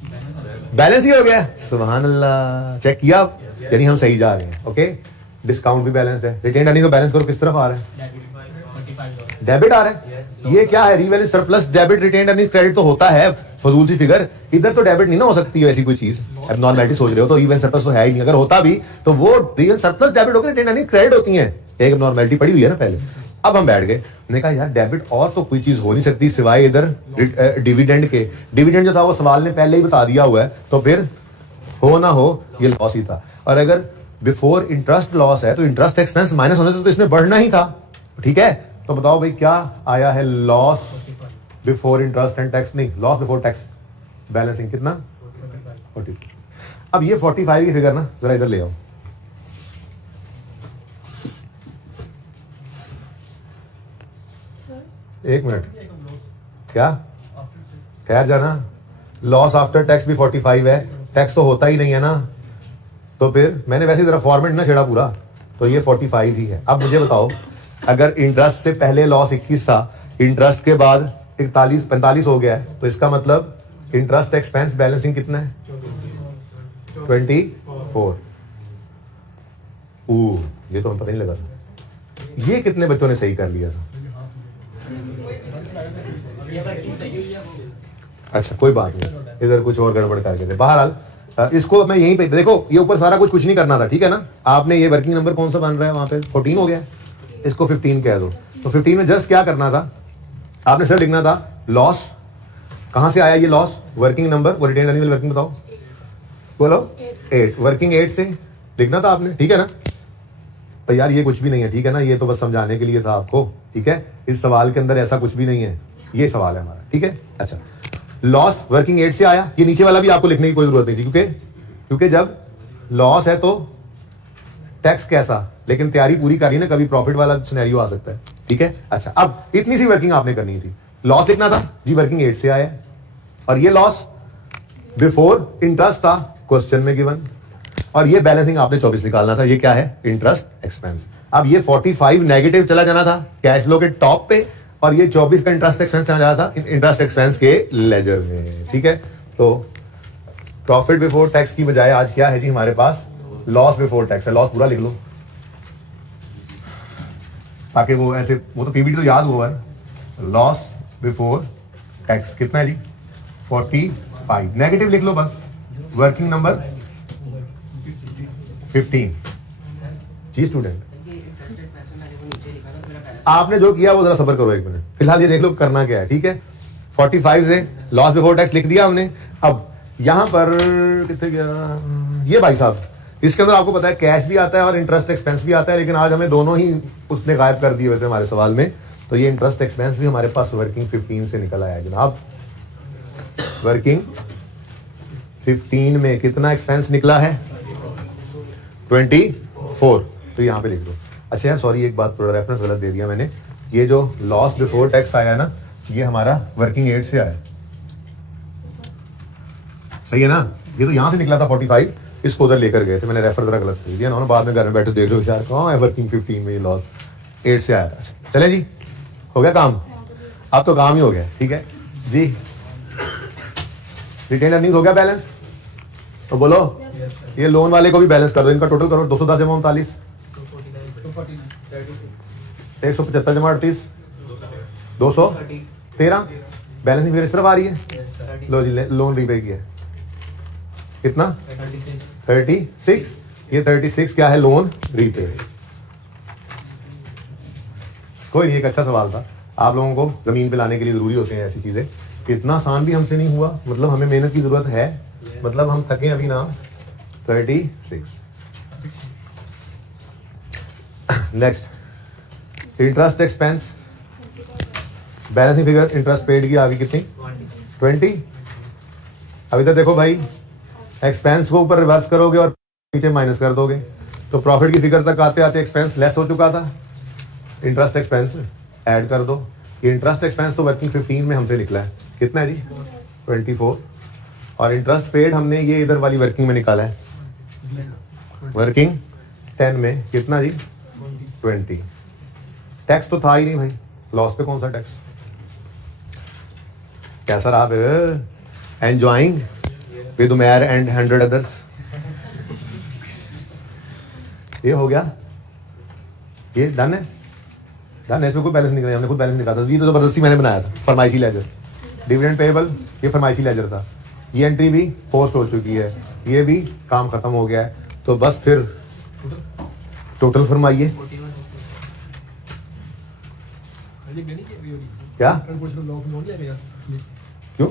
बैलेंस ही हो गया, सुभान अल्लाह। चेक किया, यानी हम सही जा रहे हैं। ओके, डिस्काउंट भी बैलेंस है। रिटेन्ड अर्निंग को बैलेंस करो, किस तरफ आ रहा है? डेबिट आ रहा है। ये क्या है? Revalue surplus debit retained earning credit तो होता है, फजूल सी फिगर। इधर तो डेबिट नहीं ना हो सकती है ऐसी कोई चीज, एबनॉर्मैलिटी सोच रहे हो तो। रीवैल्यू सरप्लस तो है ही नहीं, अगर होता भी तो वो रियल सरप्लस डेबिट होकर रिटेन्ड अर्निंग क्रेडिट होती है। एक एबनॉर्मैलिटी पड़ी हुई है ना पहले। अब हम बैठ गए, हमने कहा यार डेबिट और तो कोई चीज हो नहीं सकती सिवाय इधर डिविडेंड के। डिविडेंड जो था वो सवाल ने पहले ही बता दिया हुआ है, तो फिर हो ना हो ये लॉस ही था। और अगर बिफोर इंटरेस्ट लॉस है तो इंटरेस्ट एक्सपेंस माइनस होने से तो इसमें बढ़ना ही था, ठीक है। तो बताओ भाई क्या आया है? Loss before interest and tax, नहीं, लॉस बिफोर टैक्स बैलेंसिंग कितना? 40। अब ये 45 की फिगर ना जरा इधर ले आओ। एक मिनट, क्या ठहर जाना। लॉस आफ्टर टैक्स भी 45 है, टैक्स तो होता ही नहीं है ना। तो फिर मैंने वैसे जरा फॉर्मेट ना छेड़ा पूरा, तो ये 45 ही है। अब मुझे बताओ, अगर इंटरेस्ट से पहले लॉस 21 था, इंटरेस्ट के बाद 45 हो गया है, तो इसका मतलब इंटरेस्ट एक्सपेंस बैलेंसिंग कितना है? 24। ये तो हमें पता नहीं लगा था। ये कितने बच्चों ने सही कर लिया था? अच्छा कोई बात नहीं, इधर कुछ और गड़बड़ करके थे। बहरहाल इसको मैं यहीं पे देखो, ये ऊपर सारा कुछ नहीं करना था, ठीक है ना। आपने ये वर्किंग नंबर कौन सा बन रहा है वहां पे? 14 हो गया, इसको 15 कह दो। तो 15 में जस्ट क्या करना था? आपने सिर्फ लिखना था लॉस। कहां से आया ये लॉस? वर्किंग नंबर, वो रिटेन अर्निंग वर्किंग बताओ, बोलो 8। वर्किंग 8 से लिखना था आपने, ठीक है ना। तो यार ये कुछ भी नहीं है, ठीक है ना। ये तो बस समझाने के लिए था आपको, ठीक है। इस सवाल के अंदर ऐसा कुछ भी नहीं है, ये सवाल है हमारा, ठीक है। अच्छा, लॉस वर्किंग 8 से आया। ये नीचे वाला भी आपको लिखने की कोई जरूरत नहीं थी, क्योंकि जब लॉस है तो टैक्स कैसा, लेकिन तैयारी पूरी करी ना, कभी प्रॉफिट वाला सिनेरियो आ सकता है, ठीक है। अच्छा, अब इतनी सी वर्किंग आपने करनी थी, लॉस लिखना था जी, वर्किंग 8 से आया है, और ये लॉस बिफोर इंटरेस्ट था क्वेश्चन में गिवन, और ये बैलेंसिंग आपने 24 निकालना था, ये क्या है, इंटरेस्ट एक्सपेंस। अब ये 45 नेगेटिव चला जाना था कैश फ्लो के टॉप पे, और ये 24 का इंटरेस्ट एक्सपेंस चला जाना था इंटरेस्ट एक्सपेंस के लेजर में, ठीक है। तो प्रॉफिट बिफोर टैक्स की बजाय आज क्या है जी हमारे पास, लॉस बिफोर टैक्स है। लॉस पूरा लिख लो ताकि वो ऐसे, वो तो पीबीटी तो याद हुआ है। लॉस बिफोर टैक्स कितना है जी, 45, नेगेटिव लिख लो बस, वर्किंग नंबर 15 जी। स्टूडेंट आपने जो किया वो जरा सबर करो 1 मिनट, फिलहाल ये देख लो करना क्या है, ठीक है। 45 से लॉस बिफोर टैक्स लिख दिया हमने। अब यहां पर कितने गया ये भाई साहब, इसके अंदर आपको पता है कैश भी आता है और इंटरेस्ट एक्सपेंस भी आता है, लेकिन आज हमें दोनों ही उसने गायब कर दिए हुए थे हमारे सवाल में। तो ये इंटरेस्ट एक्सपेंस भी हमारे पास वर्किंग 15 से निकल आया जनाब। वर्किंग 15 में कितना एक्सपेंस निकला है, 24, तो यहां पे लिख दो। अच्छा यार सॉरी, एक बात थोड़ा रेफरेंस गलत दे दिया मैंने, ये जो लॉस बिफोर टैक्स आया है ना, ये हमारा वर्किंग 8 से आया, सही है ना। ये तो यहां से निकला था 45, इसको उधर लेकर गए थे, मैंने रेफर जरा गलत कर दिया ना, बाद में घर में बैठे देख लो यार कहाँ है वर्किंग 15 में ये लॉस 8 से आया था। चले जी, हो गया काम, अब तो काम ही हो गया, ठीक है जी। रिटेन अर्निंग्स हो गया बैलेंस, तो बोलो ये लोन वाले को भी बैलेंस कर दो, इनका टोटल करो 210 जमा 39, 175 जमा 38, 213, बैलेंसिंग फिगर इस तरफ आ रही है। लो जी लोन रीपे किया कितना, 36, ये 36 क्या है, लोन रीपे। कोई एक अच्छा सवाल था, आप लोगों को जमीन पे लाने के लिए जरूरी होते हैं ऐसी चीजें, इतना आसान भी हमसे नहीं हुआ, मतलब हमें मेहनत की जरूरत है, मतलब हम थके अभी ना। 36 next interest expense, balancing figure interest paid की आगे कितनी, 20। अभी तक देखो भाई, एक्सपेंस को ऊपर रिवर्स करोगे और नीचे माइनस कर दोगे, तो प्रॉफिट की फिगर तक आते आते एक्सपेंस लेस हो चुका था, इंटरेस्ट एक्सपेंस ऐड कर दो। ये इंटरेस्ट एक्सपेंस तो वर्किंग 15 में हमसे निकला है, कितना है जी, 24, और इंटरेस्ट पेड हमने ये इधर वाली वर्किंग में निकाला है, वर्किंग 10 में कितना जी, 20। टैक्स तो था ही नहीं भाई, लॉस पे कौन सा टैक्स। कैसा रहा फिर, enjoying with Umair and 100 others, ये हो गया, ये डन है, डन है। इसमें कोई बैलेंस निकला, हमने खुद बैलेंस निकाला था, ये तो जबरदस्ती मैंने बनाया था, फरमाइशी लेजर। डिविडेंड पेएबल ये फरमाइशी लेजर था, ये एंट्री भी पोस्ट हो चुकी है, ये भी काम खत्म हो गया है, तो बस फिर टोटल फरमाइए क्या, क्यों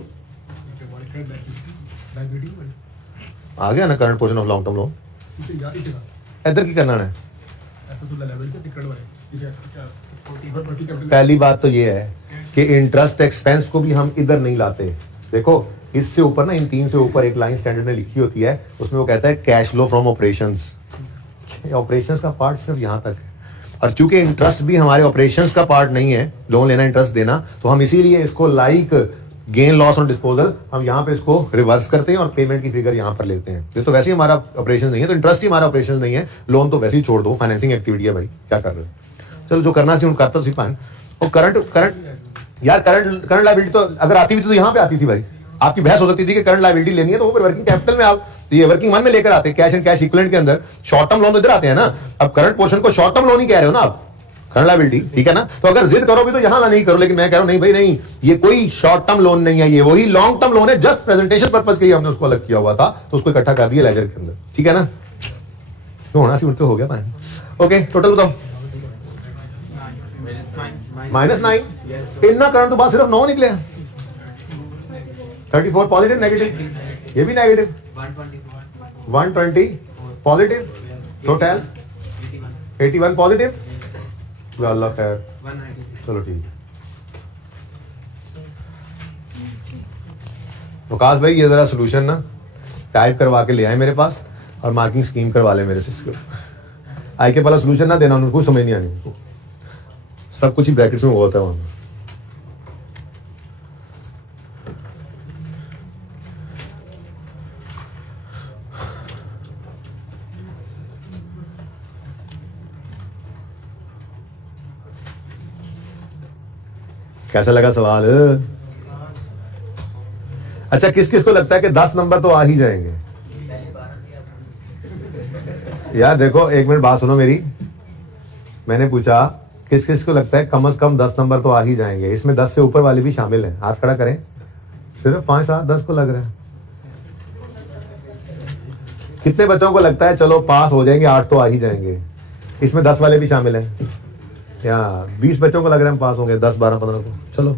आ गया ना current portion of long term loan, इधर की करना है। पहली बात तो ये है कि इंटरेस्ट एक्सपेंस को भी हम इधर नहीं लाते। देखो इससे ऊपर ना, इन 3 से ऊपर एक लाइन स्टैंडर्ड ने लिखी होती है, उसमें वो कहता है cash flow from operations. Operations का पार्ट सिर्फ यहां तक है, और चूंकि इंटरेस्ट भी हमारे ऑपरेशंस का पार्ट नहीं है, लोन लेना इंटरेस्ट देना, तो हम इसीलिए इसको like gain loss on disposal हम यहाँ पे इसको रिवर्स करते हैं और पेमेंट की फिगर यहाँ पर लेते हैं। ये तो वैसे ही हमारा ऑपरेशन नहीं है, तो इंटरेस्ट ही हमारा ऑपरेशन नहीं है, लोन तो वैसे ही छोड़ दो, फाइनेंसिंग एक्टिविटी है भाई, क्या कर रहे हो। चलो जो करना सी करता सी पान। और करंट यार, करंट लायबिलिटी तो अगर आती हुई तो यहाँ पे आती थी भाई, आपकी बहस हो सकती थी कि करंट लायबिलिटी लेनी है तो वो वर्किंग कैपिटल में आप ये वर्किंग 1 में लेकर आते हैं, कैश एंड कैश इक्विवेलेंट के अंदर शॉर्ट टर्म लोन तो इधर आते हैं ना। अब करंट पोर्शन को शॉर्ट टर्म लोन ही कह रहे हो ना आप, करंट लायबिलिटी, ठीक है ना। तो अगर जिद करो भी तो यहां नहीं करो, लेकिन मैं कह रहा हूं नहीं भाई नहीं, ये कोई शॉर्ट टर्म लोन नहीं है, ये वही लॉन्ग टर्म लोन है, जस्ट प्रेजेंटेशन पर्पस के लिए हमने उसको अलग किया हुआ था, तो उसको इकट्ठा कर दिया लेजर के अंदर, ठीक है ना। तो होना सी उठते हो गया भाई। ओके टोटल बताओ, -9, इतना करंट तो बात सिर्फ 9 निकले, 34 पॉजिटिव नेगेटिव, ये भी नेगेटिव, 120 पॉजिटिव, टोटल 81 पॉजिटिव, अल्लाह खैर, चलो ठीक है। वकास भाई ये जरा सोल्यूशन ना टाइप करवा के ले आए मेरे पास, और मार्किंग स्कीम करवा ले मेरे से इसको, आई के वाला सोल्यूशन ना देना, उनको कुछ समझ नहीं आनी, सब कुछ ही ब्रैकेट्स में होता है वहां। कैसा लगा सवाल? अच्छा, किस किस को लगता है कि 10 नंबर तो आ ही जाएंगे? यार देखो, एक मिनट बात सुनो मेरी। मैंने पूछा किस किस को लगता है कम से कम 10 नंबर तो आ ही जाएंगे? इसमें 10 से ऊपर वाले भी शामिल हैं, हाथ खड़ा करें। सिर्फ 5 7 10 को लग रहा है। कितने बच्चों को लगता है चलो पास हो जाएंगे, 8 तो आ ही जाएंगे? इसमें 10 वाले भी शामिल हैं। या 20 बच्चों को लग रहा है हम पास होंगे, 10 12 15 को। चलो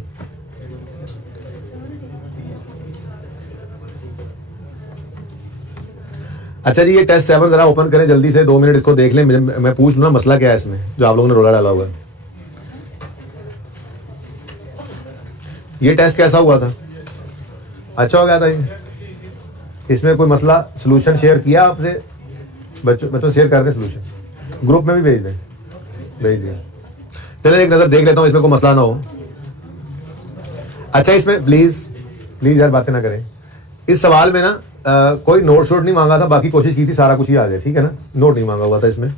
अच्छा जी, ये टेस्ट 7 जरा ओपन करें जल्दी से, 2 मिनट इसको देख लें। मैं पूछ लूँ ना मसला क्या है इसमें, जो आप लोगों ने रोला डाला हुआ है। ये टेस्ट कैसा हुआ था? अच्छा हो गया था ये? इसमें कोई मसला, सोल्यूशन शेयर किया आपसे? बच्चों शेयर कर रहे सोल्यूशन, ग्रुप में भी भेज दिया। चलिए एक नजर देख लेता हूँ, इसमें कोई मसला ना हो। अच्छा, इसमें प्लीज यार बातें ना करें। इस सवाल में ना कोई नोट शोट नहीं मांगा था, बाकी कोशिश की थी सारा कुछ ही आ जाए, ठीक है ना? नोट नहीं मांगा हुआ था इसमें।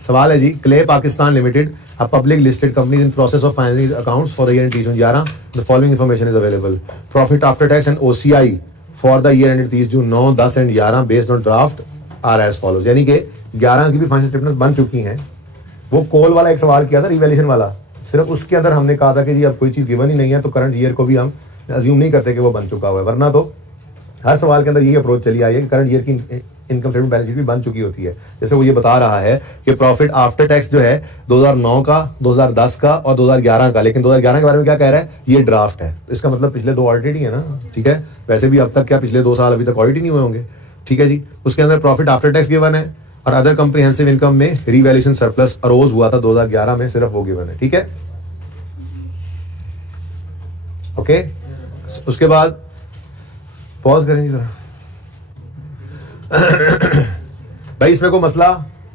सवाल है जी, Clay Pakistan Limited, a public listed company in process of finalling accounts for the year end 30/11, the following information is available. Profit after tax and OCI for the year end 30 June 9, 10 and 11 based on draft are as follows. यानी कि 11 की भी financial statement बन चुकी हैं। वो call वाला एक सवाल किया था, रिवैल्यूएशन वाला, सिर्फ उसके अंदर हमने कहा था कि जी अब कोई चीज गिवन ही नहीं है तो करंट ईयर को भी हम अज्यूम नहीं करते कि वो बन चुका हुआ है, वरना तो हर सवाल के अंदर यही अप्रोच चली आई है कि करंट ईयर की इनकम स्टेटमेंट बैलेंस शीट भी बन चुकी होती है। जैसे वो ये बता रहा है कि प्रॉफिट आफ्टर टैक्स जो है 2009 का, 2010 का और 2011 का, लेकिन 2011 के बारे में क्या कह रहा है? ये ड्राफ्ट है। इसका मतलब पिछले 2 ऑडिट ही है ना, ठीक है? वैसे भी अब तक क्या पिछले 2 साल अभी तक ऑडिट ही नहीं हुए होंगे, ठीक है जी? उसके अंदर प्रॉफिट आफ्टर टैक्स गिवन है और अदर कॉम्प्रिहेंसिव इनकम में रिवैल्यूएशन सरप्लस अरोज हुआ था 2011 में, सिर्फ वो गिवन है, ठीक है? ओके, उसके बाद पॉज करेंगे जरा। भाई इसमें को मसला,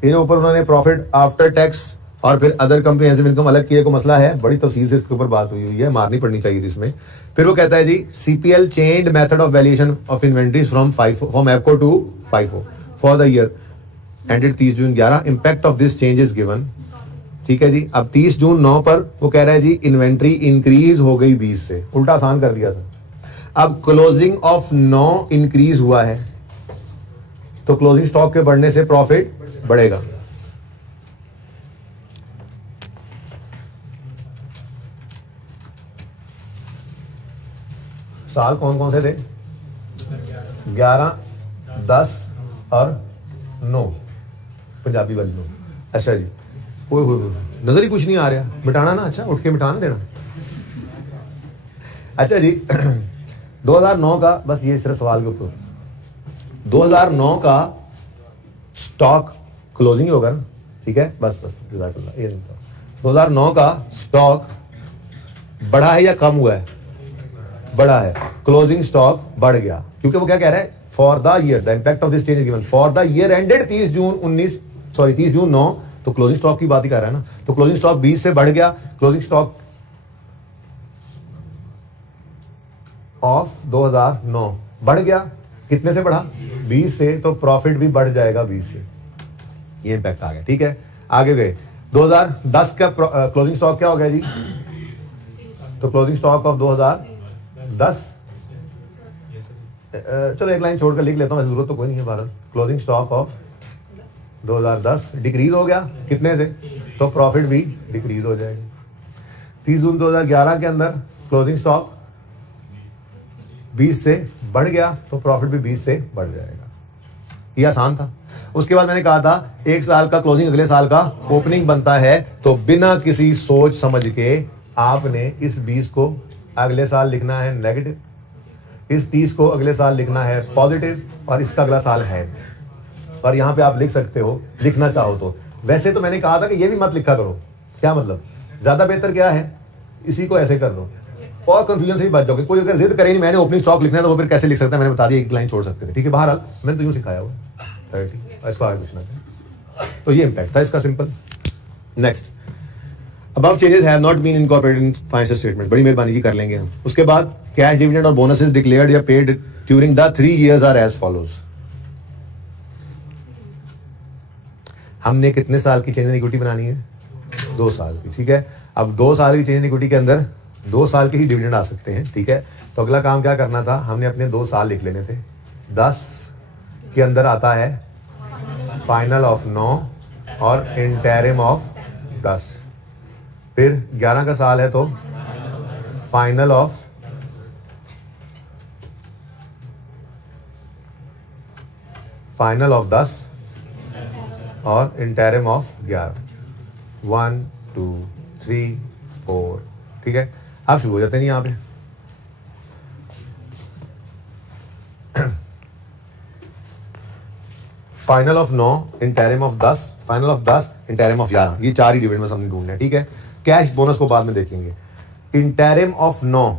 ये जो ऊपर उन्होंने प्रॉफिट आफ्टर टैक्स और फिर अदर कॉम्प्रिहेंसिव इनकम अलग किए को मसला है, बड़ी तफसील से इसके ऊपर बात हुई है, मारनी पड़नी चाहिए थी इसमें। फिर वो कहता है जी, CPL changed method of valuation of inventories from एफको to FIFO for the year ended 30 June 11, impact of this change is given, ठीक है जी? अब 30 जून 9 पर वो कह रहा है जी इन्वेंट्री इंक्रीज हो गई 20 से, उल्टा आसान कर दिया था। अब क्लोजिंग ऑफ 9 इंक्रीज हुआ है तो क्लोजिंग स्टॉक के बढ़ने से प्रॉफिट बढ़ेगा। साल कौन कौन से थे? 11, 10 और 9, पंजाबी वाली 9। अच्छा जी, नजर ही कुछ नहीं आ रहा, मिटाना ना। अच्छा, उठ के मिटाना देना। अच्छा जी 2009 का, बस ये सिर्फ सवाल के ऊपर, 2009 का स्टॉक क्लोजिंग होगा ना, ठीक है? बस ये 2009 का स्टॉक बढ़ा है या कम हुआ है? बढ़ा है। क्लोजिंग स्टॉक बढ़ गया क्योंकि वो क्या कह रहा है? For the year the impact of this change is given for the year ended 30 June 9, तो क्लोजिंग स्टॉक की बात ही कर रहा है ना। तो क्लोजिंग स्टॉक 20 से बढ़ गया, क्लोजिंग स्टॉक ऑफ 2009 बढ़ गया, कितने से बढ़ा? 20 से, तो प्रॉफिट भी बढ़ जाएगा 20 से। ये इंपैक्ट आ गया, ठीक है? आगे गए, 2010 का क्लोजिंग स्टॉक क्या हो गया जी? तो क्लोजिंग स्टॉक ऑफ 2010, चलो एक लाइन छोड़कर लिख लेता हूं, जरूरत तो कोई नहीं है Bharat. Closing stock of 2010 decrease हो गया, कितने से? तो प्रॉफिट भी डिक्रीज हो जाएगा। 30 जून 2011 के अंदर क्लोजिंग स्टॉक 20 से बढ़ गया तो प्रॉफिट भी 20 से बढ़ जाएगा। ये आसान था। उसके बाद मैंने कहा था 1 साल का क्लोजिंग अगले साल का ओपनिंग बनता है, तो बिना किसी सोच समझ के आपने इस 20 को अगले साल लिखना है नेगेटिव, इस 30 को अगले साल लिखना है पॉजिटिव और इसका अगला साल है। और यहां पे आप लिख सकते हो, लिखना चाहो तो। वैसे तो मैंने कहा था कि ये भी मत लिखा करो, क्या मतलब? ज्यादा बेहतर क्या है, इसी को ऐसे कर दो और कंफ्यूजन से भी बच जाओगे। कोई अगर जिद करे नहीं मैंने ओपनिंग स्टॉक लिखना है तो वो फिर कैसे लिख सकता है? मैंने बता दिया, एक लाइन छोड़ सकते थे, ठीक है? बहारहाल मैंने तो यूं सिखाया हुआ 30, इसको आगे पूछना था। तो ये इम्पैक्ट था इसका, simple. Next, above changes have not been incorporated in financial statement, बड़ी मेहरबानी जी कर लेंगे हम। उसके बाद कैश डिविडेंड और बोनसेस डिक्लेयर्ड या paid during the 3 years are as follows. हमने कितने साल की चेंज इन इक्विटी बनानी है? 2 साल की, ठीक है। अब 2 साल की चेंज इन इक्विटी के अंदर 2 साल के ही डिविडेंड आ सकते हैं, ठीक है। तो अगला काम क्या करना था, हमने अपने 2 साल लिख लेने थे। 10 के अंदर आता है फाइनल ऑफ 9 और इंटरिम ऑफ 10। फिर 11 का साल है तो फाइनल ऑफ फाइनल ऑफ 10 और इंटरिम ऑफ 11। 1 2 3 4, ठीक है। अब शुरू हो जाते हैं यहां पे। Final of 9, interim of 10, final of 10, interim of 11, ये 4 ही डिविडेंड में हमने ढूंढना है, ठीक है। कैश बोनस को बाद में देखेंगे। Interim of 9,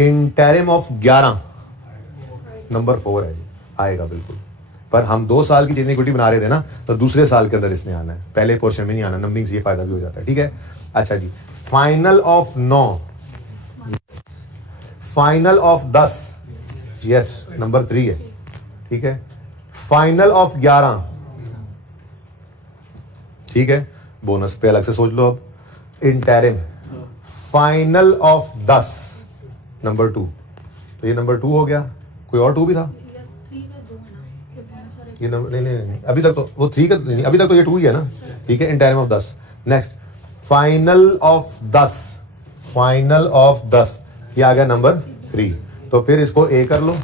interim of 11 number 4 है, आएगा बिल्कुल। पर हम 2 साल की चेंज इक्विटी बना रहे थे ना, तो दूसरे साल के अंदर इसने आना है, पहले पोर्शन में नहीं आना। नंबरिंग से ये फायदा भी हो जाता है, ठीक है। अच्छा जी, final of 9, final of 10, yes number 3 है, ठीक है। फाइनल ऑफ 11, ठीक है। बोनस पे अलग से सोच लो अब। इंटरिम, फाइनल ऑफ 10 नंबर 2, तो ये नंबर 2 हो गया। कोई और 2 भी था? ये नंबर नहीं, अभी तक तो वो 3 का नहीं, अभी तक तो ये 2 ही है ना, ठीक है। Interim of 10। Next, final of 10, final of 10, ये आ गया नंबर 3। तो फिर इसको ए कर लो,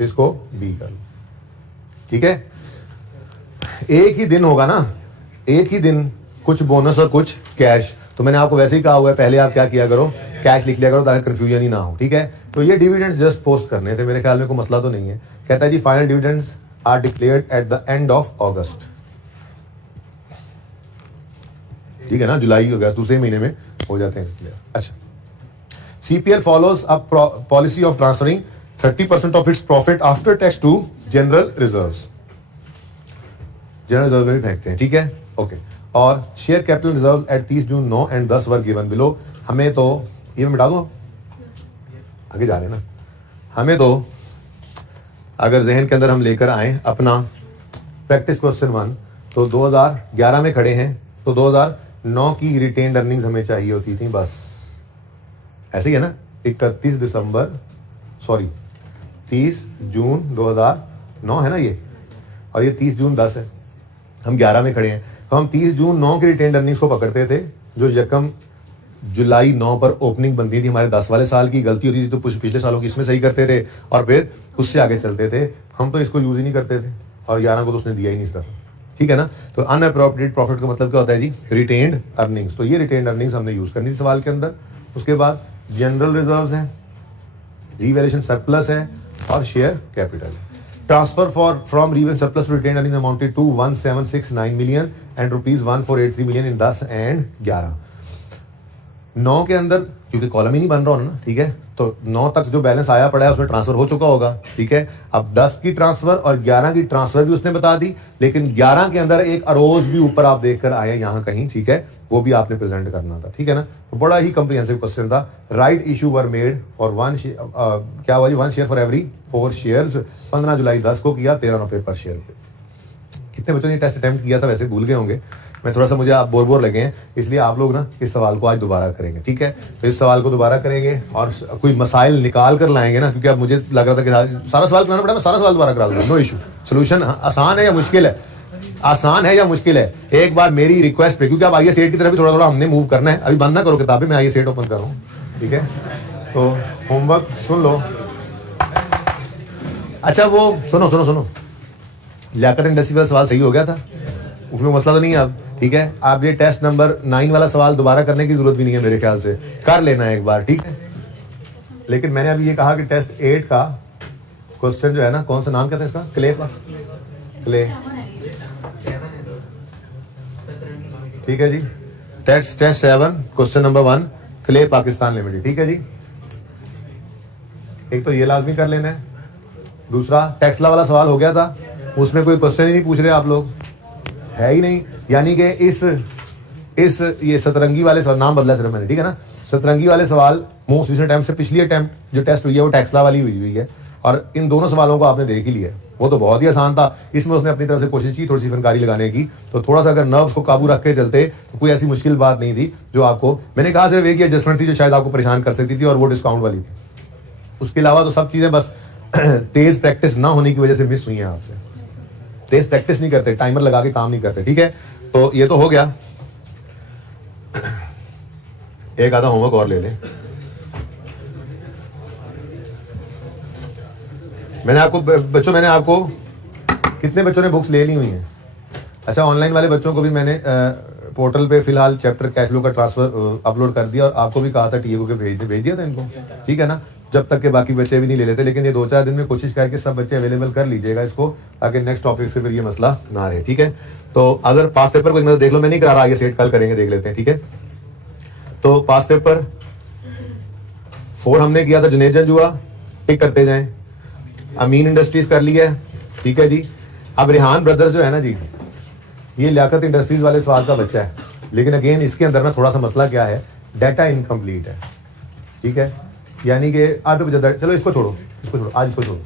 इसको बी कर लो, ठीक है। एक ही दिन होगा ना, एक ही दिन, कुछ बोनस और कुछ कैश। तो मैंने आपको वैसे ही कहा हुआ है, पहले आप क्या किया करो, कैश लिख लिया करो ताकि कंफ्यूजन ही ना हो, ठीक है। तो ये डिविडेंड्स जस्ट पोस्ट करने थे, मेरे ख्याल में कोई मसला तो नहीं है। कहता है जी final dividends are declared at the end of August, ठीक है ना। जुलाई हो गया, दूसरे महीने में हो जाते हैं डिक्लेयर। अच्छा, CPL follows a policy of transferring 30% of its profit after tax to general reserves, general reserve में भी फेंकते हैं, ठीक है, ओके। और share capital reserve at 30 June 9 and 10 were given below. हमें तो ये मैं मिटा दूं, आगे जा रहे हैं ना। हमें तो अगर जहन के अंदर हम लेकर आए अपना प्रैक्टिस क्वेश्चन 1, तो 2011 में खड़े हैं, तो 2009 की रिटेन्ड अर्निंग्स हमें चाहिए होती थी, बस ऐसे ही है ना। 30 जून 2009 है ना ये, और ये 30 जून 10 है, हम 11 में खड़े हैं। तो हम 30 जून 9 की रिटेन्ड अर्निंग्स को पकड़ते थे, जो यकम जुलाई 9 पर ओपनिंग बनती थी। हमारे 10 वाले साल की गलती होती थी तो कुछ पिछले सालों की इसमें सही करते थे और फिर उससे आगे चलते थे। हम तो इसको यूज ही नहीं करते थे, और 11 को तो उसने दिया ही नहीं इस तरफ, ठीक है ना। तो अनअप्रोप्रिएट प्रॉफिट का मतलब क्या होता है जी, रिटेन्ड अर्निंग्स। तो ये रिटेन्ड अर्निंग्स हमने यूज करनी थी सवाल के अंदर। उसके बाद जनरल रिजर्व्स हैं, रिवैल्यूएशन सरप्लस है, और share capital. Transfer from revaluation surplus to retained earnings amounted to 1769 million and ₹1483 million in 10 and 11। 9 के अंदर क्योंकि कॉलम ही नहीं बन रहा ना, ठीक है, तो 9 तक जो बैलेंस आया पड़ा है उसमें ट्रांसफर हो चुका होगा, ठीक है। अब 10 की ट्रांसफर और 11 की ट्रांसफर भी उसने बता दी, लेकिन 11 के अंदर एक अरोज भी ऊपर आप देखकर आए यहाँ कहीं, ठीक है, वो भी आपने प्रेजेंट करना था, ठीक है ना। तो बड़ा ही कॉम्प्रिहेंसिव क्वेश्चन था। राइट इशू वर मेड और क्या हुआ जी, 1 शेयर फॉर एवरी 4 शेयर्स। 15 जुलाई 10 को किया, 13 रुपए पर शेयर पे। कितने बच्चों ने टेस्ट अटेम्प्ट किया था वैसे भूल गए होंगे, मैं थोड़ा सा मुझे आप बोर लगे हैं, इसलिए आप लोग ना इस सवाल को आज दोबारा करेंगे, ठीक है। तो इस सवाल को दोबारा करेंगे और कोई मसाइल निकाल कर लाएंगे ना, क्योंकि अब मुझे लग रहा था कि सारा सवाल कराना पड़ा, मैं सारा सवाल दोबारा करा दूंगा, नो इशू। सोल्यूशन आसान है या मुश्किल है, आसान है या मुश्किल है, एक बार मेरी रिक्वेस्ट पे, क्योंकि अब IAS 8 की तरफ भी थोड़ा थोड़ा हमने मूव करना है। अभी बंद ना करो किताबें, मैं IAS 8 ओपन कर रहा हूँ, ठीक है। तो होमवर्क सुन लो। अच्छा वो सुनो, लियाकत इंडस्ट्री वाला सवाल सही हो गया था, उसमें मसला तो नहीं है अब, ठीक है। आप ये टेस्ट नंबर 9 वाला सवाल दोबारा करने की जरूरत भी नहीं है, मेरे ख्याल से कर लेना है एक बार, ठीक है। लेकिन मैंने अभी ये कहा कि टेस्ट 8 का क्वेश्चन जो है ना, कौन सा नाम क्या था इसका, क्ले, ठीक है जी। Test 7 question number 1 Clay Pakistan Limited, ठीक है जी। एक तो ये लाजमी कर लेना है। दूसरा टैक्सला वाला सवाल हो गया था, उसमें कोई क्वेश्चन ही नहीं पूछ रहे आप लोग, है ही नहीं। यानी कि इस ये सतरंगी वाले सवाल, नाम बदला सिर्फ मैंने, ठीक है ना, सतरंगी वाले सवाल मोस्ट रिसेंट अटेम्प्ट से पिछली अटेम्प्ट जो टेस्ट हुई है वो टेक्सला वाली हुई है, और इन दोनों सवालों को आपने देख ही लिया। वो तो बहुत ही आसान था, इसमें उसने अपनी तरफ से कोशिश की थोड़ी सी फनकारी लगाने की, तो थोड़ा सा अगर नर्व्स को काबू रख के चलते तो कोई ऐसी मुश्किल बात नहीं थी जो आपको, मैंने कहा सिर्फ एक ही एडजस्टमेंट थी जो शायद आपको परेशान कर सकती थी, और वो डिस्काउंट वाली थी। उसके अलावा तो सब चीजें बस तेज प्रैक्टिस ना होने की वजह से मिस हुई हैं आपसे। तेज प्रैक्टिस नहीं करते, टाइमर लगा के काम नहीं करते, ठीक है। तो ये तो हो गया, एक आधा होमवर्क और ले लें। मैंने आपको कितने बच्चों ने बुक्स ले ली हुई हैं? अच्छा, ऑनलाइन वाले बच्चों को भी मैंने पोर्टल पे फिलहाल चैप्टर कैश फ्लो का ट्रांसफर अपलोड कर दिया, और आपको भी कहा था टीए के भेज दिया था इनको, ठीक है ना, जब तक के बाकी बच्चे भी नहीं ले लेते। लेकिन ये 2-4 दिन में कोशिश करके सब बच्चे अवेलेबल कर लीजिएगा इसको, ताकि नेक्स्ट टॉपिक से फिर ये मसला ना रहे, ठीक है। तो अगर पास पेपर को एक नजर देख लो, मैं नहीं करा रहा, ये सेट कल करेंगे, देख लेते हैं, ठीक है। तो पास पेपर 4 हमने किया था, जुनेद जंजुआ, टिक करते जाएं। अमीन इंडस्ट्रीज कर लिया है, ठीक है जी। अब रेहान ब्रदर्स जो है ना जी, ये लियाकत इंडस्ट्रीज वाले सवाल का बच्चा है, लेकिन अगेन इसके अंदर ना थोड़ा सा मसला क्या है, डाटा इनकम्प्लीट है, ठीक है। यानी कि आधे बजे, चलो इसको छोड़ो, आज इसको छोड़ो,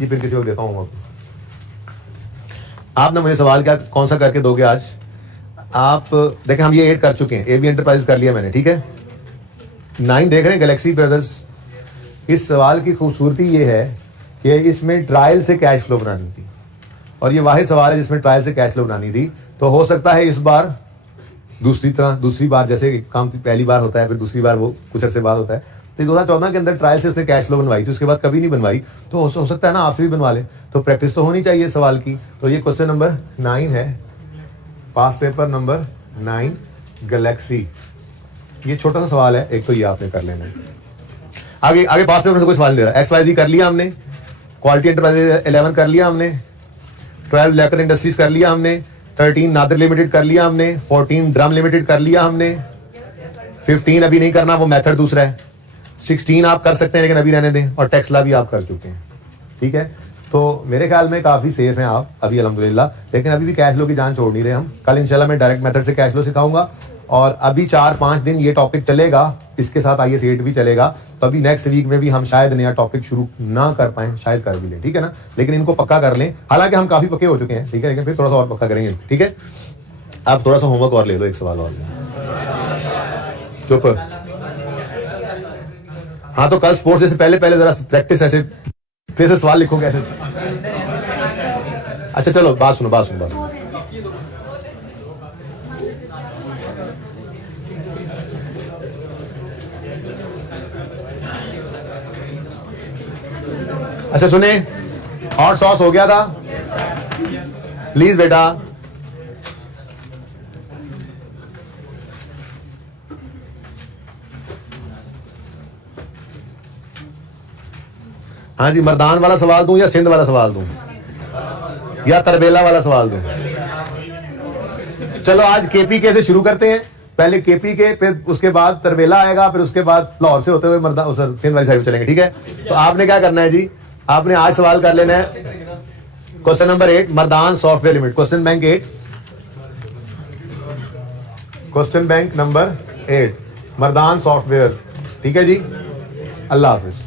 ये फिर किसी को देता हूँ आपको। आप ना मुझे सवाल क्या कौन सा करके दोगे आज? आप देखें, हम ये 8 कर चुके हैं, एवी एंटरप्राइज कर लिया मैंने, ठीक है। 9 देख रहे हैं, गैलेक्सी ब्रदर्स। इस सवाल की खूबसूरती ये है कि इसमें ट्रायल से कैश फ्लो बनानी थी, और ये वाहिद सवाल है जिसमें ट्रायल से कैश फ्लो बनानी थी। तो हो सकता है इस बार दूसरी बार, जैसे काम पहली बार होता है, फिर दूसरी बार वो कुछ अरसे बाद होता है, तो 2014 के अंदर ट्रायल से उसने कैश फ्लो बनवाई थी, उसके बाद कभी नहीं बनवाई, तो हो सकता है ना आपसे भी बनवा ले। तो प्रैक्टिस तो होनी चाहिए सवाल की। तो ये क्वेश्चन नंबर 9 है, पास पेपर नंबर 9 गैलेक्सी। ये छोटा सा सवाल है, एक तो ये आपने कर लेना है। आगे पास पेपर में कोई सवाल नहीं दे रहा। XYZ कर लिया हमने, क्वालिटी एंटरप्राइज 11 कर लिया हमने, 12 लियाकत इंडस्ट्रीज कर लिया हमने, 13 नादर लिमिटेड कर लिया हमने, 14 ड्रम लिमिटेड कर लिया हमने, 15 अभी नहीं करना, वो मेथड दूसरा है, 16 आप कर सकते हैं लेकिन अभी रहने दें, और टेक्सला भी आप कर चुके हैं, ठीक है। तो मेरे ख्याल में काफी सेफ हैं आप अभी अल्हम्दुलिल्लाह, लेकिन अभी भी कैश फ्लो की जान छोड़ नहीं रहे हम। कल इंशाल्लाह मैं डायरेक्ट मेथड से कैश फ्लो सिखाऊंगा, और अभी 4-5 दिन ये टॉपिक चलेगा, इसके साथ IAS 8 भी चलेगा। तो अभी नेक्स्ट वीक में भी हम शायद नया टॉपिक शुरू ना कर पाए, शायद कर भी लें, ठीक है ना, लेकिन इनको पक्का कर लें। हालांकि हम काफी पक्के हो चुके हैं, ठीक है, लेकिन फिर थोड़ा सा और पक्का करेंगे, ठीक है। आप थोड़ा सा होमवर्क और ले लो, एक सवाल और। चुप। हाँ, तो कल स्पोर्ट्स से पहले जरा प्रैक्टिस ऐसे सवाल लिखो कैसे। अच्छा चलो, बात सुनो। अच्छा सुने, हॉट सॉस हो गया था, प्लीज बेटा। हाँ जी, मर्दान वाला सवाल दूं या सिंध वाला सवाल दूं या तरबेला वाला सवाल दूं? चलो आज KPK से शुरू करते हैं, पहले KPK, फिर उसके बाद तरबेला आएगा, फिर उसके बाद लाहौर से होते हुए मर्दान सिंध वाली साइड चलेंगे, ठीक है। तो आपने क्या करना है जी, आपने आज सवाल कर लेना है question number 8, Mardan software limited, question bank number 8 Mardan software, ठीक है जी। अल्लाह हाफिज।